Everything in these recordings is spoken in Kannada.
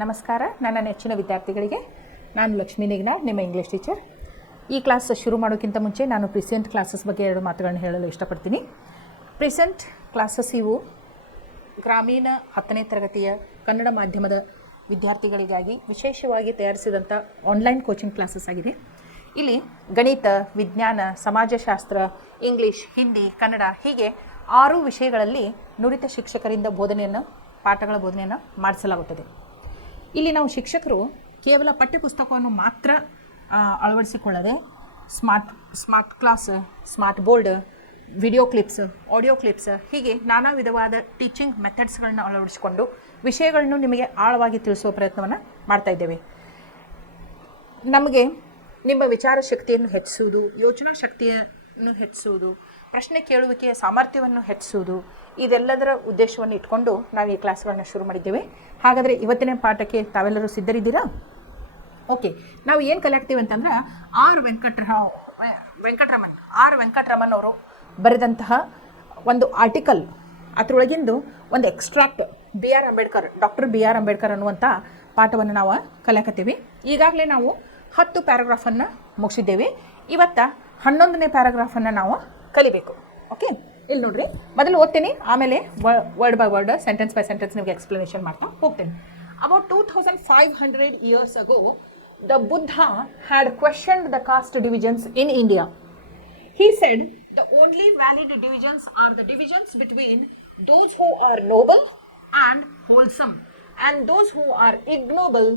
ನಮಸ್ಕಾರ. ನನ್ನ ನೆಚ್ಚಿನ ವಿದ್ಯಾರ್ಥಿಗಳಿಗೆ ನಾನು ಲಕ್ಷ್ಮೀ ನಿಗ್ನಾಳ್, ನಿಮ್ಮ ಇಂಗ್ಲೀಷ್ ಟೀಚರ್. ಈ ಕ್ಲಾಸ್ ಶುರು ಮಾಡೋಕ್ಕಿಂತ ಮುಂಚೆ ನಾನು ಪ್ರಿಸೆಂಟ್ ಕ್ಲಾಸಸ್ ಬಗ್ಗೆ 2 ಮಾತುಗಳನ್ನು ಹೇಳಲು ಇಷ್ಟಪಡ್ತೀನಿ. ಪ್ರಿಸೆಂಟ್ ಕ್ಲಾಸಸ್ ಇವು ಗ್ರಾಮೀಣ 10ನೇ ತರಗತಿಯ ಕನ್ನಡ ಮಾಧ್ಯಮದ ವಿದ್ಯಾರ್ಥಿಗಳಿಗಾಗಿ ವಿಶೇಷವಾಗಿ ತಯಾರಿಸಿದಂಥ ಆನ್ಲೈನ್ ಕೋಚಿಂಗ್ ಕ್ಲಾಸಸ್ ಆಗಿದೆ. ಇಲ್ಲಿ ಗಣಿತ, ವಿಜ್ಞಾನ, ಸಮಾಜಶಾಸ್ತ್ರ, ಇಂಗ್ಲೀಷ್, ಹಿಂದಿ, ಕನ್ನಡ ಹೀಗೆ 6 ವಿಷಯಗಳಲ್ಲಿ ನುರಿತ ಶಿಕ್ಷಕರಿಂದ ಪಾಠಗಳ ಬೋಧನೆಯನ್ನು ಮಾಡಿಸಲಾಗುತ್ತದೆ. ಇಲ್ಲಿ ನಾವು ಶಿಕ್ಷಕರು ಕೇವಲ ಪಠ್ಯಪುಸ್ತಕವನ್ನು ಮಾತ್ರ ಅಳವಡಿಸಿಕೊಳ್ಳದೆ smart class, smart board, video clips, audio clips ಹೀಗೆ ನಾನಾ ವಿಧವಾದ ಟೀಚಿಂಗ್ ಮೆಥಡ್ಸ್ಗಳನ್ನ ಅಳವಡಿಸಿಕೊಂಡು ವಿಷಯಗಳನ್ನು ನಿಮಗೆ ಆಳವಾಗಿ ತಿಳಿಸುವ ಪ್ರಯತ್ನವನ್ನು ಮಾಡ್ತಾ ಇದ್ದೇವೆ. ನಮಗೆ ನಿಮ್ಮ ವಿಚಾರ ಶಕ್ತಿಯನ್ನು ಹೆಚ್ಚಿಸುವುದು, ಯೋಚನಾ ಶಕ್ತಿಯನ್ನು ಹೆಚ್ಚಿಸುವುದು, ಪ್ರಶ್ನೆ ಕೇಳುವಿಕೆಯ ಸಾಮರ್ಥ್ಯವನ್ನು ಹೆಚ್ಚಿಸುವುದು, ಇದೆಲ್ಲದರ ಉದ್ದೇಶವನ್ನು ಇಟ್ಕೊಂಡು ನಾವು ಈ ಕ್ಲಾಸ್ಗಳನ್ನ ಶುರು ಮಾಡಿದ್ದೇವೆ. ಹಾಗಾದರೆ ಇವತ್ತಿನ ಪಾಠಕ್ಕೆ ತಾವೆಲ್ಲರೂ ಸಿದ್ಧರಿದ್ದೀರಾ? ಓಕೆ, ನಾವು ಏನು ಕಲಿಯಾಗ್ತೀವಿ ಅಂತಂದ್ರೆ ಆರ್ ವೆಂಕಟರಮನ್ ಅವರು ಬರೆದಂತಹ ಒಂದು ಆರ್ಟಿಕಲ್, ಅದರೊಳಗಿಂದು ಒಂದು extract doctor B R Ambedkar ಅನ್ನುವಂಥ ಪಾಠವನ್ನು ನಾವು ಕಲಿಯಾಕತ್ತೀವಿ. ಈಗಾಗಲೇ ನಾವು 10 ಪ್ಯಾರಾಗ್ರಾಫನ್ನು ಮುಗಿಸಿದ್ದೇವೆ. ಇವತ್ತು 11ನೇ ಪ್ಯಾರಾಗ್ರಾಫನ್ನು ನಾವು ಕಲಿಬೇಕು. ಓಕೆ, ಇಲ್ಲಿ ನೋಡ್ರಿ, ಮೊದಲು ಓದ್ತೀನಿ, ಆಮೇಲೆ word by word, sentence by sentence ನಿಮಗೆ ಎಕ್ಸ್ಪ್ಲನೇಷನ್ ಮಾಡ್ತಾ ಹೋಗ್ತೇನೆ. About 2500 years ago, the Buddha had questioned the caste divisions in India. He said the only valid divisions are the divisions between those who are noble and wholesome and those who are ignoble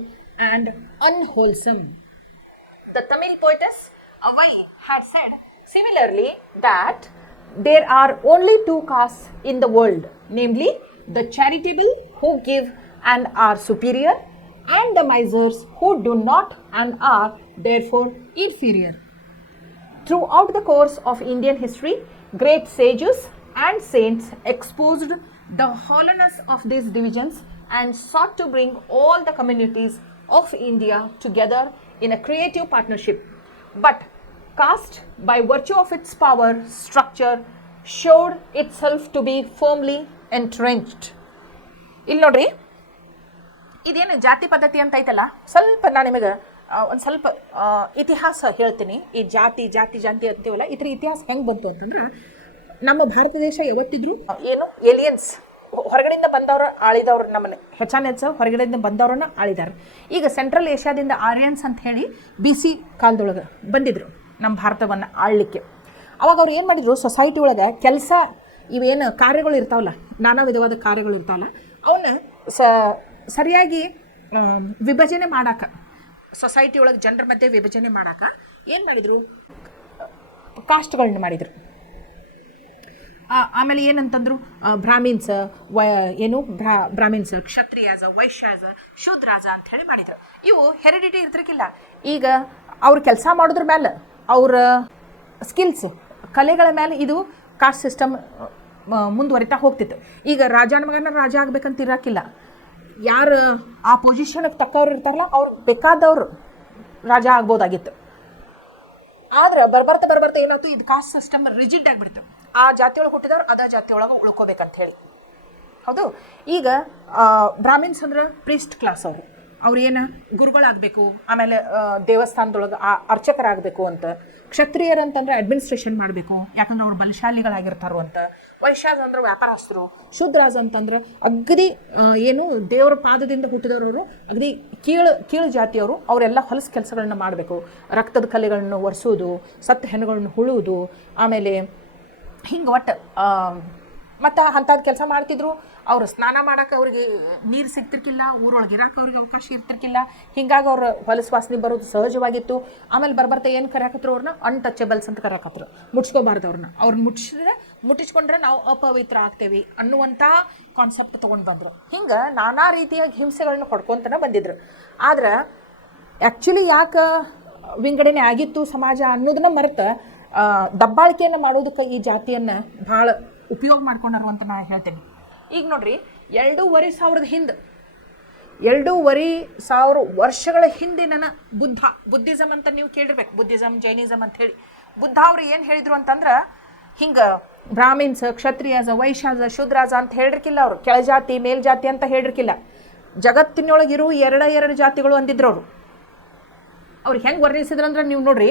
and unwholesome. The Tamil poetess Avai had said similarly that there are only 2 castes in the world, namely the charitable who give and are superior, and the misers who do not and are therefore inferior. Throughout the course of Indian history, great sages and saints exposed the hollowness of these divisions and sought to bring all the communities of India together in a creative partnership. But caste, by virtue of its power structure, showed itself to be firmly entrenched. ಇಲ್ಲಿ ನೋಡ್ರಿ, ಇದೇನು ಜಾತಿ ಪದ್ಧತಿ ಅಂತ ಐತಲ್ಲ, ಸ್ವಲ್ಪ ನಾನು ನಿಮಗೆ ಒಂದು ಸ್ವಲ್ಪ ಇತಿಹಾಸ ಹೇಳ್ತೀನಿ. ಈ ಜಾತಿ ಅಂತೀವಲ್ಲ, ಇದ್ರ ಇತಿಹಾಸ ಹೆಂಗೆ ಬಂತು ಅಂತಂದ್ರೆ, ನಮ್ಮ ಭಾರತ ದೇಶ ಯಾವತ್ತಿದ್ರು ಏಲಿಯನ್ಸ್ ಹೊರಗಡೆಯಿಂದ ಬಂದವರು ಆಳಿದವ್ರು, ನಮ್ಮನ್ನು ಹೆಚ್ಚು ಹೊರಗಡೆಯಿಂದ ಬಂದವ್ರನ್ನ ಆಳಿದಾರೆ. ಈಗ ಸೆಂಟ್ರಲ್ ಏಷ್ಯಾದಿಂದ ಆರ್ಯನ್ಸ್ ಅಂತ ಹೇಳಿ BC ಕಾಲದೊಳಗೆ ಬಂದಿದ್ರು ನಮ್ಮ ಭಾರತವನ್ನು ಆಳಲಿಕ್ಕೆ. ಅವಾಗ ಅವ್ರು ಏನು ಮಾಡಿದ್ರು, ಸೊಸೈಟಿ ಒಳಗೆ ಕೆಲಸ ಇವೇನು ಕಾರ್ಯಗಳು ಇರ್ತಾವಲ್ಲ, ನಾನಾ ವಿಧವಾದ ಕಾರ್ಯಗಳು ಇರ್ತಾವಲ್ಲ, ಅವನ್ನ ಸರಿಯಾಗಿ ವಿಭಜನೆ ಮಾಡಾಕ, ಸೊಸೈಟಿ ಒಳಗೆ ಜನರ ಮಧ್ಯೆ ವಿಭಜನೆ ಮಾಡಾಕ ಏನು ಮಾಡಿದರು, ಕಾಸ್ಟ್ಗಳನ್ನ ಮಾಡಿದರು. ಆಮೇಲೆ ಏನಂತಂದ್ರು, ಬ್ರಾಹ್ಮಿನ್ಸ್, ಬ್ರಾಹ್ಮಿನ್ಸ್, ಕ್ಷತ್ರಿಯಾಜ, ವೈಶ್ಯಾಜ, ಶೂದ್ರಾಜ ಅಂತ ಹೇಳಿ ಮಾಡಿದ್ರು. ಇವು ಹೆರಿಡಿಟಿ ಇರ್ತಿರ್ಕಿಲ್ಲ. ಈಗ ಅವ್ರು ಕೆಲಸ ಮಾಡೋದ್ರ ಮೇಲೆ, ಅವ್ರ ಸ್ಕಿಲ್ಸ್, ಕಲೆಗಳ ಮೇಲೆ ಇದು ಕಾಸ್ಟ್ ಸಿಸ್ಟಮ್ ಮುಂದುವರಿತಾ ಹೋಗ್ತಿತ್ತು. ಈಗ ರಾಜನ ಮಗನ ರಾಜ ಆಗ್ಬೇಕಂತ ಇರೋಕ್ಕಿಲ್ಲ. ಯಾರು ಆ ಪೊಸಿಷನ್ಗೆ ತಕ್ಕವ್ರು ಇರ್ತಾರಲ್ಲ, ಅವ್ರು ಬೇಕಾದವ್ರು ರಾಜ ಆಗ್ಬೋದಾಗಿತ್ತು. ಆದ್ರೆ ಬರ್ಬರ್ತಾ ಏನಾಯ್ತು, ಇದು ಕಾಸ್ಟ್ ಸಿಸ್ಟಮ್ ರಿಜಿಡ್ ಆಗಿಬಿಡ್ತು. ಆ ಜಾತಿಯೊಳಗೆ ಹುಟ್ಟಿದವ್ರು ಅದೇ ಜಾತಿಯೊಳಗೆ ಉಳ್ಕೋಬೇಕಂತ ಹೇಳಿ. ಹೌದು, ಈಗ ಬ್ರಾಹ್ಮಿನ್ಸ್ ಅಂದ್ರೆ ಪ್ರೀಸ್ಟ್ ಕ್ಲಾಸ್, ಅವ್ರು ಏನು ಗುರುಗಳಾಗಬೇಕು, ಆಮೇಲೆ ದೇವಸ್ಥಾನದೊಳಗೆ ಅರ್ಚಕರಾಗಬೇಕು ಅಂತ. ಕ್ಷತ್ರಿಯರು ಅಂತಂದ್ರೆ ಅಡ್ಮಿನಿಸ್ಟ್ರೇಷನ್ ಮಾಡಬೇಕು, ಯಾಕಂದ್ರೆ ಅವ್ರು ಬಲಶಾಲಿಗಳಾಗಿರ್ತಾರೋ ಅಂತ. ವೈಶ್ಯಾಸ್ ಅಂದ್ರೆ ವ್ಯಾಪಾರಸ್ಥರು. ಶೂದ್ರಾಜ್ ಅಂತಂದ್ರೆ ಅಗದಿ ದೇವರ ಪಾದದಿಂದ ಹುಟ್ಟಿದವರು, ಅಗದಿ ಕೀಳು ಜಾತಿಯವರು. ಅವರೆಲ್ಲ ಹೊಲಸು ಕೆಲಸಗಳನ್ನ ಮಾಡಬೇಕು, ರಕ್ತದ ಕಲೆಗಳನ್ನು ಒರೆಸೋದು, ಸತ್ತ ಹೆಣ್ಣುಗಳನ್ನು ಹುಳುವುದು, ಆಮೇಲೆ ಹಿಂಗೆ ಒಟ್ಟು ಮತ್ತು ಅಂಥದ್ದು ಕೆಲಸ ಮಾಡ್ತಿದ್ರು. ಅವ್ರು ಸ್ನಾನ ಮಾಡೋಕೆ ಅವ್ರಿಗೆ ನೀರು ಸಿಗ್ತಿರ್ಕಿಲ್ಲ, ಊರೊಳಗೆ ಇರೋಕೆ ಅವ್ರಿಗೆ ಅವಕಾಶ ಇರ್ತಿರ್ಕಿಲ್ಲ. ಹಿಂಗಾಗಿ ಅವ್ರ ಹೊಲಸು ವಾಸನೆ ಬರೋದು ಸಹಜವಾಗಿತ್ತು. ಆಮೇಲೆ ಬರ್ಬರ್ತಾ ಏನು ಕರೆಯಾಕತ್ರು, ಅವ್ರನ್ನ ಅನ್ಟಚಬಲ್ಸ್ ಅಂತ ಕರೆಯಾಕತ್ರು, ಮುಟ್ಸ್ಕೋಬಾರ್ದು ಅವ್ರನ್ನ. ಮುಟ್ಟಿಸ್ಕೊಂಡ್ರೆ ನಾವು ಅಪವಿತ್ರ ಆಗ್ತೇವೆ ಅನ್ನುವಂಥ ಕಾನ್ಸೆಪ್ಟ್ ತೊಗೊಂಡು ಬಂದರು. ಹಿಂಗೆ ನಾನಾ ರೀತಿಯ ಹಿಂಸೆಗಳನ್ನ ಕೊಡ್ಕೊತನೇ ಬಂದಿದ್ರು. ಆದ್ರೆ ಆ್ಯಕ್ಚುಲಿ ಯಾಕೆ ವಿಂಗಡಣೆ ಆಗಿತ್ತು ಸಮಾಜ ಅನ್ನೋದನ್ನ ಮರೆತು ದಬ್ಬಾಳಿಕೆಯನ್ನು ಮಾಡೋದಕ್ಕೆ ಈ ಜಾತಿಯನ್ನು ಭಾಳ ಉಪಯೋಗ ಮಾಡ್ಕೊಂಡರು ಅಂತ ನಾನು ಹೇಳ್ತೇನೆ. ಈಗ ನೋಡ್ರಿ, 2,500 ವರ್ಷಗಳ ಹಿಂದಿನ ಬುದ್ಧಿಸಮ್ ಅಂತ ನೀವು ಕೇಳಿರ್ಬೇಕು. ಬುದ್ಧಿಸಮ್, ಜೈನಿಸಮ್ ಅಂತ ಹೇಳಿ ಬುದ್ಧ ಅವ್ರು ಏನು ಹೇಳಿದ್ರು ಅಂತಂದ್ರೆ, ಹಿಂಗೆ ಬ್ರಾಹ್ಮಿನ್ಸ್, ಕ್ಷತ್ರಿಯಾಜ, ವೈಶ್ಯಾಜ, ಶೂದ್ರಾಜ ಅಂತ ಹೇಳಿರ್ಕಿಲ್ಲ. ಅವರು ಕೆಳಜಾತಿ ಮೇಲ್ಜಾತಿ ಅಂತ ಹೇಳಿರ್ಕಿಲ್ಲ. ಜಗತ್ತಿನೊಳಗಿರುವ ಎರಡು ಜಾತಿಗಳು ಅಂದಿದ್ರು ಅವರು. ಅವ್ರು ಹೆಂಗೆ ವರ್ಣಿಸಿದ್ರು ಅಂದ್ರೆ ನೀವು ನೋಡ್ರಿ,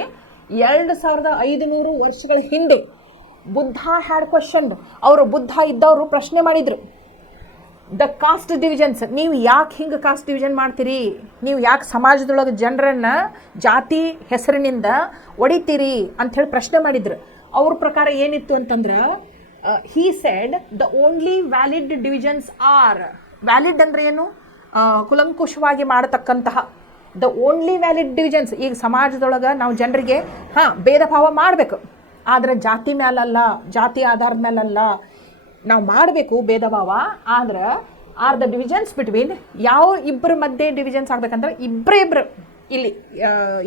2500 ವರ್ಷಗಳ ಹಿಂದೆ ಬುದ್ಧ ಹ್ಯಾಡ್ ಕ್ವಶನ್. ಅವರು ಬುದ್ಧ ಇದ್ದವರು ಪ್ರಶ್ನೆ ಮಾಡಿದ್ರು, ದ ಕಾಸ್ಟ್ ಡಿವಿಷನ್ಸ್, ನೀವು ಯಾಕೆ ಹಿಂಗೆ ಕಾಸ್ಟ್ ಡಿವಿಷನ್ ಮಾಡ್ತೀರಿ, ನೀವು ಯಾಕೆ ಸಮಾಜದೊಳಗೆ ಜನರನ್ನ ಜಾತಿ ಹೆಸರಿನಿಂದ ಒಡಿತೀರಿ ಅಂಥೇಳಿ ಪ್ರಶ್ನೆ ಮಾಡಿದ್ರು. ಅವ್ರ ಪ್ರಕಾರ ಏನಿತ್ತು ಅಂತಂದ್ರೆ, he said the only valid divisions are, valid ಅಂದ್ರೆ ಏನು, ಕುಲಂಕುಷವಾಗಿ ಮಾಡತಕ್ಕಂತಹ, ದ ಓನ್ಲಿ ವ್ಯಾಲಿಡ್ ಡಿವಿಷನ್ಸ್. ಈಗ ಸಮಾಜದೊಳಗೆ ನಾವು ಜನರಿಗೆ ಭೇದ ಭಾವ ಮಾಡಬೇಕು, ಆದರೆ ಜಾತಿ ಮೇಲಲ್ಲ, ಜಾತಿ ಆಧಾರದ ಮೇಲಲ್ಲ ನಾವು ಮಾಡಬೇಕು ಭೇದ ಭಾವ. ಆದ್ರೆ ಆರ್ ದ ಡಿವಿಷನ್ಸ್ ಬಿಟ್ವೀನ್, ಯಾವ ಇಬ್ಬರ ಮಧ್ಯೆ ಡಿವಿಷನ್ಸ್ ಆಗ್ಬೇಕಂದ್ರೆ ಇಬ್ಬರು ಇಲ್ಲಿ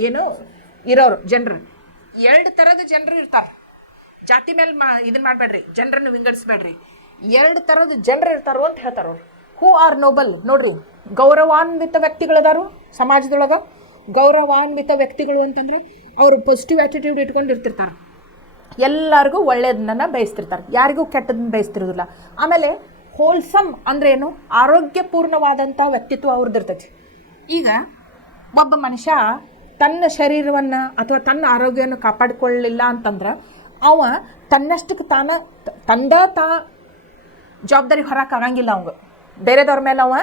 ಏನು ಇರೋರು ಜನರು, 2 ಥರದ ಜನರು ಇರ್ತಾರೆ. ಜಾತಿ ಮೇಲೆ ಇದನ್ನ ಮಾಡಬೇಡ್ರಿ, ಜನರನ್ನು ವಿಂಗಡಿಸ್ಬೇಡ್ರಿ, 2 ಥರದ ಜನರು ಇರ್ತಾರೋ ಅಂತ ಹೇಳ್ತಾರೆ ಅವ್ರು. ಹೂ ಆರ್ ನೋಬಲ್, ನೋಡ್ರಿ, ಗೌರವಾನ್ವಿತ ವ್ಯಕ್ತಿಗಳದಾರು ಸಮಾಜದೊಳಗೆ. ಗೌರವಾನ್ವಿತ ವ್ಯಕ್ತಿಗಳು ಅಂತಂದರೆ ಅವರು ಪಾಸಿಟಿವ್ ಆ್ಯಟಿಟ್ಯೂಡ್ ಇಟ್ಕೊಂಡಿರ್ತಿರ್ತಾರೆ, ಎಲ್ಲರಿಗೂ ಒಳ್ಳೆಯದನ್ನ ಬಯಸ್ತಿರ್ತಾರೆ, ಯಾರಿಗೂ ಕೆಟ್ಟದನ್ನ ಬಯಸ್ತಿರೋದಿಲ್ಲ. ಆಮೇಲೆ ಹೋಲ್ಸಮ್ ಅಂದ್ರೆ ಏನು, ಆರೋಗ್ಯಪೂರ್ಣವಾದಂಥ ವ್ಯಕ್ತಿತ್ವ ಅವ್ರದ್ದು ಇರ್ತೈತಿ. ಈಗ ಒಬ್ಬ ಮನುಷ್ಯ ತನ್ನ ಶರೀರವನ್ನು ಅಥವಾ ತನ್ನ ಆರೋಗ್ಯವನ್ನು ಕಾಪಾಡಿಕೊಳ್ಳಲಿಲ್ಲ ಅಂತಂದ್ರೆ ಅವ ತನ್ನಷ್ಟಕ್ಕೆ ತಾ ಜವಾಬ್ದಾರಿ ಹೊರಕ್ಕಾಗಂಗಿಲ್ಲ. ಅವಂಗೆ ಬೇರೆದವ್ರ ಮೇಲೆ ಅವ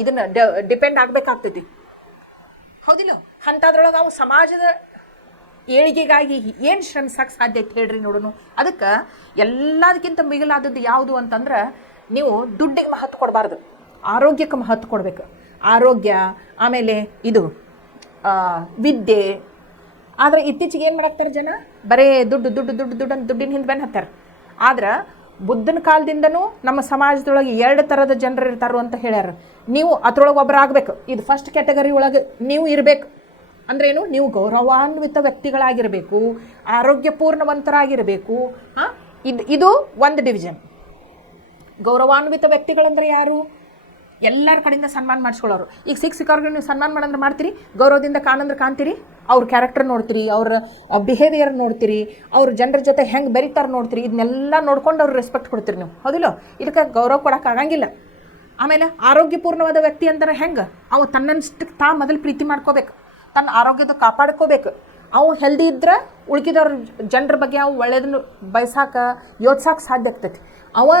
ಇದನ್ನು ಡಿಪೆಂಡ್ ಆಗಬೇಕಾಗ್ತೈತಿ, ಹೌದಿಲ್ಲ? ಅಂಥದ್ರೊಳಗೆ ಅವ ಸಮಾಜದ ಏಳಿಗೆಗಾಗಿ ಏನು ಶ್ರಮಿಸಕ್ಕೆ ಸಾಧ್ಯ ಐತೆ ಹೇಳ್ರಿ ನೋಡೋಣ. ಅದಕ್ಕೆ ಎಲ್ಲದಕ್ಕಿಂತ ಮಿಗಿಲಾದದ್ದು ಯಾವುದು ಅಂತಂದ್ರೆ, ನೀವು ದುಡ್ಡಿಗೆ ಮಹತ್ವ ಕೊಡಬಾರ್ದು, ಆರೋಗ್ಯಕ್ಕೆ ಮಹತ್ವ ಕೊಡಬೇಕು. ಆರೋಗ್ಯ, ಆಮೇಲೆ ಇದು ವಿದ್ಯೆ. ಆದರೆ ಇತ್ತೀಚೆಗೆ ಏನು ಮಾಡಾಕ್ತಾರೆ ಜನ, ಬರೇ ದುಡ್ಡು ದುಡ್ಡು ದುಡ್ಡು ದುಡ್ಡು ಅಂತ ದುಡ್ಡಿನ ಹಿಂದೆ ಬೆನ್ನು ಹತ್ತಾರೆ. ಆದ್ರೆ ಬುದ್ಧನ ಕಾಲದಿಂದನೂ ನಮ್ಮ ಸಮಾಜದೊಳಗೆ 2 ಥರದ ಜನರು ಇರ್ತಾರೋ ಅಂತ ಹೇಳ್ಯಾರ. ನೀವು ಅದ್ರೊಳಗೆ ಒಬ್ಬರು ಆಗಬೇಕು. ಇದು ಫಸ್ಟ್ ಕ್ಯಾಟಗರಿ ಒಳಗೆ ನೀವು ಇರಬೇಕು. ಅಂದ್ರೇನು, ನೀವು ಗೌರವಾನ್ವಿತ ವ್ಯಕ್ತಿಗಳಾಗಿರಬೇಕು, ಆರೋಗ್ಯಪೂರ್ಣವಂತರಾಗಿರಬೇಕು. ಇದು ಒಂದು ಡಿವಿಷನ್. ಗೌರವಾನ್ವಿತ ವ್ಯಕ್ತಿಗಳಂದ್ರೆ ಯಾರು, ಎಲ್ಲರ ಕಡೆಯಿಂದ ಸನ್ಮಾನ ಮಾಡಿಸ್ಕೊಳ್ಳೋರು. ಈಗ ಸಿಕ್ಕವ್ರಿಗೆ ನೀವು ಸನ್ಮಾನ ಮಾಡಂದ್ರೆ ಮಾಡ್ತೀರಿ, ಗೌರವದಿಂದ ಕಾಣಂದ್ರೆ ಕಾಣ್ತೀರಿ, ಅವ್ರ ಕ್ಯಾರೆಕ್ಟರ್ ನೋಡ್ತೀರಿ, ಅವ್ರ ಬಿಹೇವಿಯರ್ ನೋಡ್ತೀರಿ, ಅವ್ರ ಜನರ ಜೊತೆ ಹೆಂಗೆ ಬೆರೀತಾರೆ ನೋಡ್ತೀರಿ. ಇದನ್ನೆಲ್ಲ ನೋಡ್ಕೊಂಡು ಅವ್ರು ರೆಸ್ಪೆಕ್ಟ್ ಕೊಡ್ತೀರಿ ನೀವು, ಹೌದಿಲ್ಲ? ಇದಕ್ಕೆ ಗೌರವ ಕೊಡೋಕ್ಕಾಗಂಗಿಲ್ಲ. ಆಮೇಲೆ ಆರೋಗ್ಯಪೂರ್ಣವಾದ ವ್ಯಕ್ತಿ ಅಂದ್ರೆ ಹೆಂಗೆ, ಅವು ತನ್ನಷ್ಟಕ್ಕೆ ಮೊದಲು ಪ್ರೀತಿ ಮಾಡ್ಕೋಬೇಕು, ತನ್ನ ಆರೋಗ್ಯದ ಕಾಪಾಡ್ಕೋಬೇಕು. ಅವು ಹೆಲ್ದಿ ಇದ್ರೆ ಉಳ್ಕಿದವ್ರ ಜನರ ಬಗ್ಗೆ ಅವು ಒಳ್ಳೆಯದನ್ನು ಬಯಸಾಕ ಯೋಚಿಸೋಕೆ ಸಾಧ್ಯ ಆಗ್ತೈತಿ. ಅವ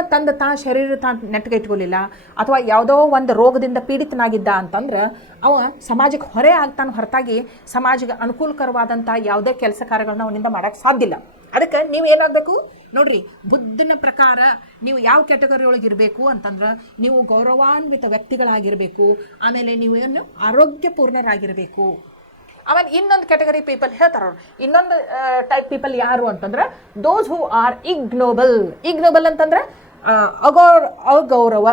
ಶರೀರ ನೆಟ್ಟಗೆ ಇಟ್ಕೊಳ್ಳಿಲ್ಲ ಅಥವಾ ಯಾವುದೋ ಒಂದು ರೋಗದಿಂದ ಪೀಡಿತನಾಗಿದ್ದ ಅಂತಂದ್ರೆ ಅವ ಸಮಾಜಕ್ಕೆ ಹೊರೆ ಆಗ್ತಾನೆ ಹೊರತಾಗಿ ಸಮಾಜಕ್ಕೆ ಅನುಕೂಲಕರವಾದಂಥ ಯಾವುದೇ ಕೆಲಸ ಕಾರ್ಯಗಳನ್ನ ಅವನಿಂದ ಮಾಡೋಕ್ಕೆ ಸಾಧ್ಯ ಇಲ್ಲ. ಅದಕ್ಕೆ ನೀವು ಏನಾಗಬೇಕು ನೋಡ್ರಿ, ಬುದ್ಧನ ಪ್ರಕಾರ ನೀವು ಯಾವ ಕ್ಯಾಟಗರಿ ಒಳಗೆ ಇರಬೇಕು ಅಂತಂದ್ರೆ ನೀವು ಗೌರವಾನ್ವಿತ ವ್ಯಕ್ತಿಗಳಾಗಿರಬೇಕು. ಆಮೇಲೆ ನೀವು ಏನು ಆರೋಗ್ಯಪೂರ್ಣರಾಗಿರಬೇಕು. ಆಮೇಲೆ ಇನ್ನೊಂದು ಕ್ಯಾಟಗರಿ ಪೀಪಲ್ ಹೇಳ್ತಾರೆ ಅವ್ರು. ಇನ್ನೊಂದು ಟೈಪ್ ಪೀಪಲ್ ಯಾರು ಅಂತಂದ್ರೆ ದೋಸ್ ಹೂ ಆರ್ ಇಗ್ನೋಬಲ್. ಇಗ್ನೋಬಲ್ ಅಂತಂದ್ರೆ ಅಗೌರವ.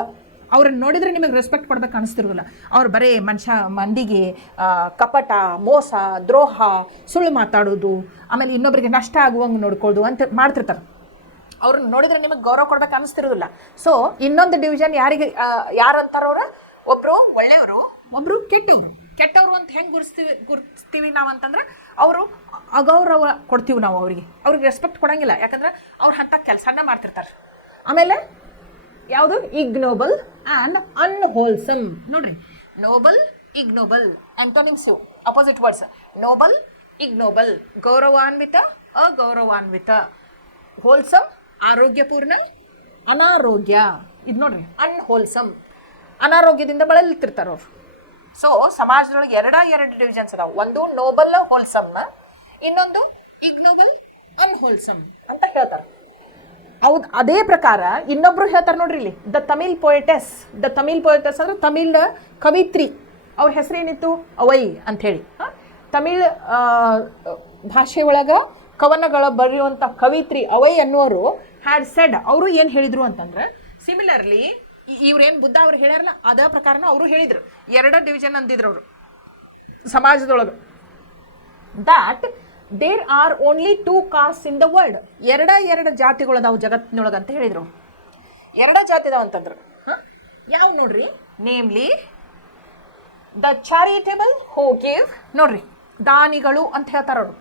ಅವ್ರನ್ನ ನೋಡಿದ್ರೆ ನಿಮಗೆ ರೆಸ್ಪೆಕ್ಟ್ ಕೊಡ್ಬೇಕು ಅನಿಸ್ತಿರೋದಿಲ್ಲ. ಅವ್ರು ಬರೀ ಮಂದಿಗೆ ಕಪಟ, ಮೋಸ, ದ್ರೋಹ, ಸುಳ್ಳು ಮಾತಾಡೋದು, ಆಮೇಲೆ ಇನ್ನೊಬ್ಬರಿಗೆ ನಷ್ಟ ಆಗುವಂಗೆ ನೋಡ್ಕೊಳ್ಳೋದು ಅಂತ ಮಾಡ್ತಿರ್ತಾರೆ. ಅವ್ರನ್ನ ನೋಡಿದ್ರೆ ನಿಮಗೆ ಗೌರವ ಕೊಡ್ಬೇಕು ಅನಿಸ್ತಿರೋದಿಲ್ಲ. ಸೊ ಇನ್ನೊಂದು ಡಿವಿಷನ್ ಯಾರಂತಾರವ್ರು, ಒಬ್ಬರು ಒಳ್ಳೆಯವರು, ಒಬ್ಬರು ಕೆಟ್ಟವರು. ಕೆಟ್ಟವರು ಅಂತ ಹೆಂಗೆ ಗುರುತಿಸ್ತೀವಿ ನಾವು ಅಂತಂದ್ರೆ, ಅವರು ಅಗೌರವ ಕೊಡ್ತೀವಿ ನಾವು ಅವ್ರಿಗೆ ರೆಸ್ಪೆಕ್ಟ್ ಕೊಡೋಂಗಿಲ್ಲ. ಯಾಕಂದ್ರೆ ಅವ್ರು ಅಂಥ ಕೆಲಸನ ಮಾಡ್ತಿರ್ತಾರೆ. ಆಮೇಲೆ ಯಾವುದು ಇಗ್ನೋಬಲ್ ಆ್ಯಂಡ್ ಅನ್ಹೋಲ್ಸಮ್. ನೋಡ್ರಿ, noble, ignoble, antonyms, opposite words. Noble, ignoble, ಗೌರವಾನ್ವಿತ, ಅಗೌರವಾನ್ವಿತ. ಹೋಲ್ಸಮ್, ಆರೋಗ್ಯಪೂರ್ಣ, ಅನಾರೋಗ್ಯ. ಇದು ನೋಡ್ರಿ, ಅನ್ಹೋಲ್ಸಮ್, ಅನಾರೋಗ್ಯದಿಂದ ಬಳಲ್ತಿರ್ತಾರೆ ಅವರು. ಸೊ ಸಮಾಜದೊಳಗೆ ಎರಡು ಡಿವಿಷನ್ಸ್ ಅದಾವೆ. ಒಂದು ನೋಬಲ್ ಹೋಲ್ಸಮ್, ಇನ್ನೊಂದು ಇಗ್ನೋಬಲ್ ಅನ್ಹೋಲ್ಸಮ್ ಅಂತ ಹೇಳ್ತಾರೆ. ಹೌದು, ಅದೇ ಪ್ರಕಾರ ಇನ್ನೊಬ್ರು ಹೇಳ್ತಾರೆ ನೋಡ್ರಿ ಇಲ್ಲಿ, ದ ತಮಿಳ್ ಪೊಯೆಟಸ್ ಅಂದ್ರೆ ತಮಿಳ್ ಕವಿತ್ರಿ. ಅವ್ರ ಹೆಸರೇನಿತ್ತು, ಅವೈ ಅಂಥೇಳಿ. ತಮಿಳ್ ಭಾಷೆ ಒಳಗೆ ಕವನಗಳ ಬರೆಯುವಂಥ ಕವಿತ್ರಿ ಅವೈ ಅನ್ನುವರು ಹ್ಯಾಡ್ ಸೆಡ್. ಅವರು ಏನು ಹೇಳಿದರು ಅಂತಂದ್ರೆ, ಸಿಮಿಲರ್ಲಿ ಇವ್ರೇನು ಬುದ್ಧ ಅವ್ರು ಹೇಳ್ಯಾರಲ್ಲ ಅದೇ ಪ್ರಕಾರನ ಅವರು ಹೇಳಿದರು. 2 ಡಿವಿಷನ್ ಅಂದಿದ್ರು ಅವರು ಸಮಾಜದೊಳಗೆ. That there are only 2 caste in the world. 2 ಜಾತಿಗಳದಾವು ಜಗತ್ತಿನೊಳಗೆ ಅಂತ ಹೇಳಿದರು. 2 ಜಾತಿ ಅದಾವ ಅಂತಂದ್ರು. ಯಾವ ನೋಡ್ರಿ, namely the charitable who give. ನೋಡ್ರಿ, ದಾನಿಗಳು ಅಂತ ಹೇಳ್ತಾರ ಅವರು.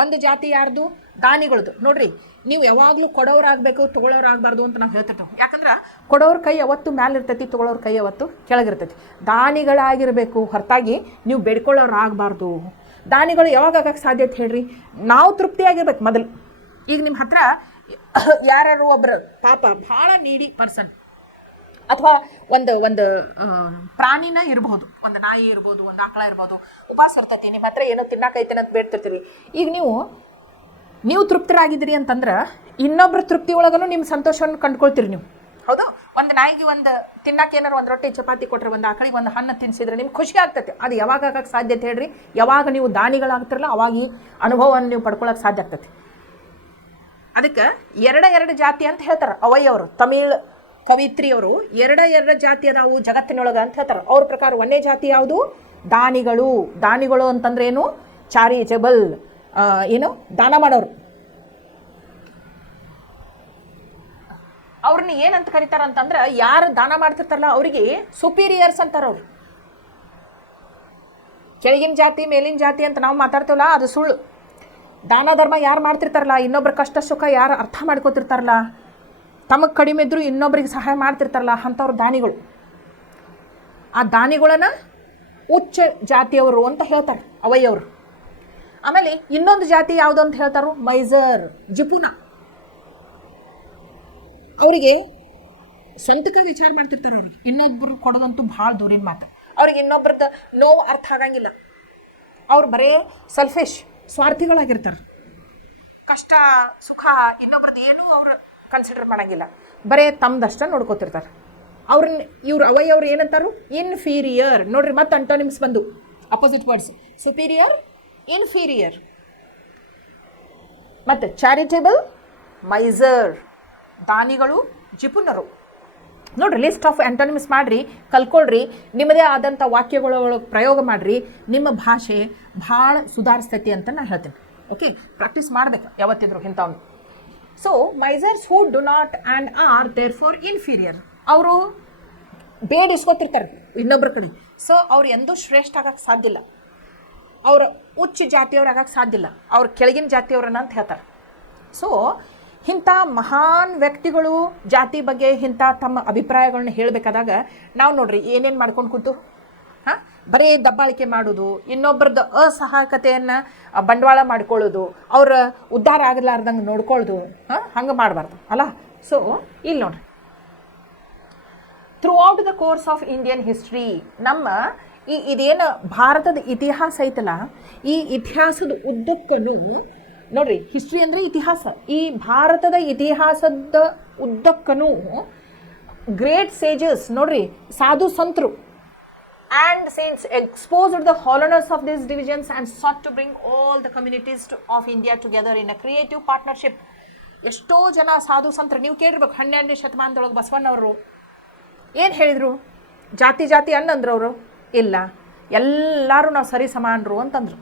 ಒಂದು ಜಾತಿ ಯಾರ್ದು? ದಾನಿಗಳದು. ನೋಡ್ರಿ, ನೀವು ಯಾವಾಗಲೂ ಕೊಡೋರಾಗಬೇಕು, ತೊಗೊಳೋರಾಗಬಾರ್ದು ಅಂತ ನಾವು ಹೇಳ್ತಿರ್ತೇವೆ. ಯಾಕಂದ್ರೆ ಕೊಡೋರ ಕೈ ಯಾವತ್ತು ಮ್ಯಾಲೆ ಇರ್ತೈತಿ, ತೊಗೊಳೋರ ಕೈ ಯಾವತ್ತು ಕೆಳಗಿರ್ತೈತಿ. ದಾನಿಗಳಾಗಿರಬೇಕು ಹೊರತಾಗಿ ನೀವು ಬೇಡ್ಕೊಳ್ಳೋರಾಗಬಾರ್ದು. ದಾನಿಗಳು ಯಾವಾಗ ಆಗಕ್ಕೆ ಸಾಧ್ಯತೆ ಹೇಳ್ರಿ? ನಾವು ತೃಪ್ತಿಯಾಗಿರ್ಬೇಕು ಮೊದಲು. ಈಗ ನಿಮ್ಮ ಹತ್ರ ಯಾರು ಒಬ್ಬರು ಪಾಪ ಭಾಳ ನೀಡಿ ಪರ್ಸನ್ ಅಥವಾ ಒಂದು ಪ್ರಾಣಿನ ಇರ್ಬೋದು, ಒಂದು ನಾಯಿ ಇರ್ಬೋದು, ಒಂದು ಆಕಳ ಇರ್ಬೋದು, ಉಪವಾಸ ಇರ್ತೈತಿ, ನಿಮ್ಮ ಹತ್ರ ಏನೋ ತಿನ್ನಕೈತೇನೆ ಅಂತ ಬೇಡ್ತಿರ್ತೀವಿ. ಈಗ ನೀವು ತೃಪ್ತರಾಗಿದ್ದೀರಿ ಅಂತಂದ್ರೆ ಇನ್ನೊಬ್ರ ತೃಪ್ತಿ ಒಳಗೂ ನಿಮ್ಮ ಸಂತೋಷವನ್ನು ಕಂಡುಕೊಳ್ತೀರಿ ನೀವು. ಹೌದು, ಒಂದು ನಾಯಿಗೆ ಒಂದು ತಿನ್ನಕ್ಕೆ ಏನಾರು ಒಂದು ರೊಟ್ಟಿ ಚಪಾತಿ ಕೊಟ್ಟರೆ, ಒಂದು ಆಕಳಿಗೆ ಒಂದು ಹಣ್ಣು ತಿನ್ನಿಸಿದ್ರೆ ನಿಮ್ಗೆ ಖುಷಿ ಆಗ್ತೈತೆ. ಅದು ಯಾವಾಗ ಆಗಕ್ಕೆ ಸಾಧ್ಯತೆ ಹೇಳ್ರಿ? ಯಾವಾಗ ನೀವು ದಾನಿಗಳಾಗ್ತಿರಲ್ಲ ಅವಾಗ ಈ ಅನುಭವವನ್ನು ನೀವು ಪಡ್ಕೊಳ್ಳೋಕೆ ಸಾಧ್ಯ ಆಗ್ತೈತಿ. ಅದಕ್ಕೆ ಎರಡು ಜಾತಿ ಅಂತ ಹೇಳ್ತಾರೆ ಅವಯ್ಯವರು, ತಮಿಳ್ ಕವಿತ್ರಿಯವರು. ಎರಡು ಜಾತಿ ಅದಾವು ಜಗತ್ತಿನೊಳಗೆ ಅಂತ ಹೇಳ್ತಾರೆ. ಅವ್ರ ಪ್ರಕಾರ ಒಂದೇ ಜಾತಿ ಯಾವುದು? ದಾನಿಗಳು ಅಂತಂದ್ರೆ ಏನು? ಚಾರಿಟೇಬಲ್, ಏನು ದಾನ ಮಾಡೋರು. ಅವ್ರನ್ನ ಏನಂತ ಕರೀತಾರ ಅಂತಂದ್ರೆ, ಯಾರು ದಾನ ಮಾಡ್ತಿರ್ತಾರಲ್ಲ ಅವರಿಗೆ ಸುಪೀರಿಯರ್ಸ್ ಅಂತಾರ. ಅವ್ರು ಕೆಳಗಿನ ಜಾತಿ ಮೇಲಿನ ಜಾತಿ ಅಂತ ನಾವು ಮಾತಾಡ್ತೀವಲ್ಲ, ಅದು ಸುಳ್ಳು. ದಾನ ಧರ್ಮ ಯಾರು ಮಾಡ್ತಿರ್ತಾರಲ್ಲ, ಇನ್ನೊಬ್ರ ಕಷ್ಟ ಸುಖ ಯಾರು ಅರ್ಥ ಮಾಡ್ಕೋತಿರ್ತಾರಲ್ಲ, ತಮಗೆ ಕಡಿಮೆ ಇದ್ದರೂ ಇನ್ನೊಬ್ರಿಗೆ ಸಹಾಯ ಮಾಡ್ತಿರ್ತಾರಲ್ಲ, ಅಂಥವ್ರು ದಾನಿಗಳು. ಆ ದಾನಿಗಳನ್ನ ಉಚ್ಚ ಜಾತಿಯವರು ಅಂತ ಹೇಳ್ತಾರೆ ಅವಯ್ಯವರು. ಆಮೇಲೆ ಇನ್ನೊಂದು ಜಾತಿ ಯಾವುದು ಅಂತ ಹೇಳ್ತಾರೋ? ಮೈಜರ್, ಜಿಪುನ. ಅವರಿಗೆ ಸ್ವಂತಕ್ಕೆ ವಿಚಾರ ಮಾಡ್ತಿರ್ತಾರೆ. ಅವ್ರಿಗೆ ಇನ್ನೊಬ್ರು ಕೊಡೋದಂತೂ ಭಾಳ ದೂರಿನ ಮಾತು. ಅವ್ರಿಗೆ ಇನ್ನೊಬ್ರದ್ದು ನೋವು ಅರ್ಥ ಆಗಂಗಿಲ್ಲ. ಅವ್ರು ಬರೇ ಸೆಲ್ಫಿಶ್, ಸ್ವಾರ್ಥಿಗಳಾಗಿರ್ತಾರೆ. ಕಷ್ಟ ಸುಖ ಇನ್ನೊಬ್ರದ್ದು ಏನೂ ಅವ್ರು ಕನ್ಸಿಡರ್ ಮಾಡಂಗಿಲ್ಲ. ಬರೇ ತಮ್ಮದಷ್ಟ ನೋಡ್ಕೋತಿರ್ತಾರೆ. ಇವ್ರು ಅವಯ್ಯವ್ರು ಏನಂತಾರು? ಇನ್ಫೀರಿಯರ್. ನೋಡ್ರಿ, ಮತ್ತೆ ಅಂಟೋನಿಮ್ಸ್ ಬಂದು ಅಪೋಸಿಟ್ ವರ್ಡ್ಸ್. Superior, inferior. ಮತ್ತು ಚಾರಿಟೇಬಲ್, ಮೈಸರ್. ದಾನಿಗಳು, ಜಿಪುನರು. ನೋಡ್ರಿ, ಲಿಸ್ಟ್ ಆಫ್ ಆಂಟೋನಿಮ್ಸ್ ಮಾಡಿರಿ, ಕಲ್ಕೊಳ್ರಿ, ನಿಮ್ಮದೇ ಆದಂಥ ವಾಕ್ಯಗಳೊಳಗೆ ಪ್ರಯೋಗ ಮಾಡಿರಿ. ನಿಮ್ಮ ಭಾಷೆ ಭಾಳ ಸುಧಾರಿಸ್ತೈತಿ ಅಂತ ನಾನು ಹೇಳ್ತೀನಿ. ಓಕೆ, ಪ್ರಾಕ್ಟೀಸ್ ಮಾಡ್ಬೇಕು ಯಾವತ್ತಿದ್ರು ಇಂಥವ್ನು. So misers who do not and are there for inferior. ಅವರು ಬೇಡಿಸ್ಕೊತಿರ್ತಾರೆ ಇನ್ನೊಬ್ಬರ ಕಡೆ. ಸೊ ಅವ್ರು ಎಂದೂ ಶ್ರೇಷ್ಠ ಆಗಕ್ಕೆ ಸಾಧ್ಯ ಇಲ್ಲ. ಅವ್ರ ಉಚ್ಚ ಜಾತಿಯವ್ರು ಆಗಕ್ಕೆ ಸಾಧ್ಯ ಇಲ್ಲ. ಅವ್ರು ಕೆಳಗಿನ ಜಾತಿಯವ್ರನ್ನ ಅಂತ ಹೇಳ್ತಾರೆ. ಸೊ ಇಂಥ ಮಹಾನ್ ವ್ಯಕ್ತಿಗಳು ಜಾತಿ ಬಗ್ಗೆ ಇಂಥ ತಮ್ಮ ಅಭಿಪ್ರಾಯಗಳನ್ನ ಹೇಳಬೇಕಾದಾಗ ನಾವು ನೋಡ್ರಿ ಏನೇನು ಮಾಡ್ಕೊಂಡು ಕೂತು ಬರೀ ದಬ್ಬಾಳಿಕೆ ಮಾಡೋದು, ಇನ್ನೊಬ್ಬರದ್ದು ಅಸಹಾಯಕತೆಯನ್ನು ಬಂಡವಾಳ ಮಾಡ್ಕೊಳ್ಳೋದು, ಅವ್ರ ಉದ್ಧಾರ ಆಗಲಾರ್ದಂಗೆ ನೋಡ್ಕೊಳ್ಳೋದು, ಹಂಗೆ ಮಾಡಬಾರ್ದು ಅಲ್ಲ. ಸೊ ಇಲ್ಲಿ ನೋಡ್ರಿ, through out the course of Indian history, ನಮ್ಮ ಇದೇನು ಭಾರತದ ಇತಿಹಾಸ ಐತಲ್ಲ, ಈ ಇತಿಹಾಸದ ಉದ್ದಕ್ಕೂ ನೋಡ್ರಿ, ಹಿಸ್ಟ್ರಿ ಅಂದರೆ ಇತಿಹಾಸ. ಈ ಭಾರತದ ಇತಿಹಾಸದ ಉದ್ದಕ್ಕೂ ಗ್ರೇಟ್ ಸೇಜಸ್, ನೋಡ್ರಿ, ಸಾಧು ಸಂತರು and saints exposed the hollowness of these divisions and sought to bring all the communities of India together in a creative partnership. ಎಷ್ಟೋ ಜನ ಸಾಧು ಸಂತರು ನೀವು ಕೇಳಿರ್ಬೇಕು. 12ನೇ ಶತಮಾನದೊಳಗೆ ಬಸವಣ್ಣವರು ಏನು ಹೇಳಿದರು? ಜಾತಿ ಅನ್ನಂದ್ರು ಅವರು. ಇಲ್ಲ, ಎಲ್ಲರೂ ನಾವು ಸರಿ ಸಮಾನರು ಅಂತಂದರು.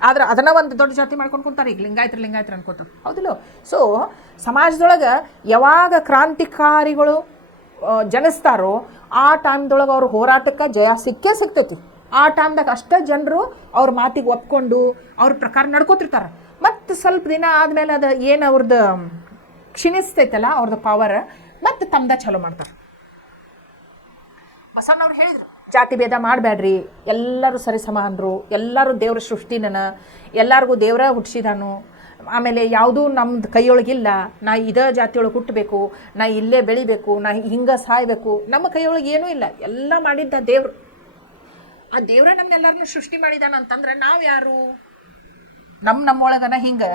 ಆದ್ರೆ ಅದನ್ನ ಒಂದು ದೊಡ್ಡ ಜಾತಿ ಮಾಡ್ಕೊಂಡು ಕುಂತಾರೆ. ಈಗ ಲಿಂಗಾಯತರು ಅನ್ಕೋತಾರೆ, ಹೌದಿಲ್ಲ? ಸೊ ಸಮಾಜದೊಳಗೆ ಯಾವಾಗ ಕ್ರಾಂತಿಕಾರಿಗಳು ಜನಿಸ್ತಾರೋ ಆ ಟೈಮ್ದೊಳಗೆ ಅವ್ರ ಹೋರಾಟಕ್ಕೆ ಜಯ ಸಿಗ್ತೈತಿ. ಆ ಟೈಮ್ದಾಗ ಅಷ್ಟೇ ಜನರು ಅವ್ರ ಮಾತಿಗೆ ಒಪ್ಕೊಂಡು ಅವ್ರ ಪ್ರಕಾರ ನಡ್ಕೋತಿರ್ತಾರೆ. ಮತ್ತು ಸ್ವಲ್ಪ ದಿನ ಆದಮೇಲೆ ಅದು ಏನು ಅವ್ರದ್ದು ಕ್ಷೀಣಿಸ್ತೈತಲ್ಲ ಅವ್ರದ್ದು ಪವರ್, ಮತ್ತು ತಮ್ಮದ ಚಲೋ ಮಾಡ್ತಾರೆ. ಬಸವಣ್ಣವ್ರು ಹೇಳಿದರು, ಜಾತಿ ಭೇದ ಮಾಡಬೇಡ್ರಿ, ಎಲ್ಲರೂ ಸರಿ ಸಮಾನರು, ಎಲ್ಲರೂ ದೇವ್ರ ಸೃಷ್ಟಿನ, ಎಲ್ಲರಿಗೂ ದೇವರ ಹುಟ್ಟಿಸಿದಾನು. ಆಮೇಲೆ ಯಾವುದೂ ನಮ್ಮದು ಕೈಯೊಳಗಿಲ್ಲ, ನಾ ಇದೇ ಜಾತಿಯೊಳಗೆ ಹುಟ್ಟಬೇಕು, ನಾ ಇಲ್ಲೇ ಬೆಳಿಬೇಕು, ನಾ ಹಿಂಗೆ ಸಾಯಬೇಕು, ನಮ್ಮ ಕೈಯೊಳಗೆ ಏನೂ ಇಲ್ಲ, ಎಲ್ಲ ಮಾಡಿದ್ದ ದೇವ್ರು. ಆ ದೇವ್ರ ನಮ್ಮೆಲ್ಲರನ್ನೂ ಸೃಷ್ಟಿ ಮಾಡಿದಾನ ಅಂತಂದ್ರೆ ನಾವು ಯಾರು? ನಮ್ಮೊಳಗನ ಹಿಂಗೆ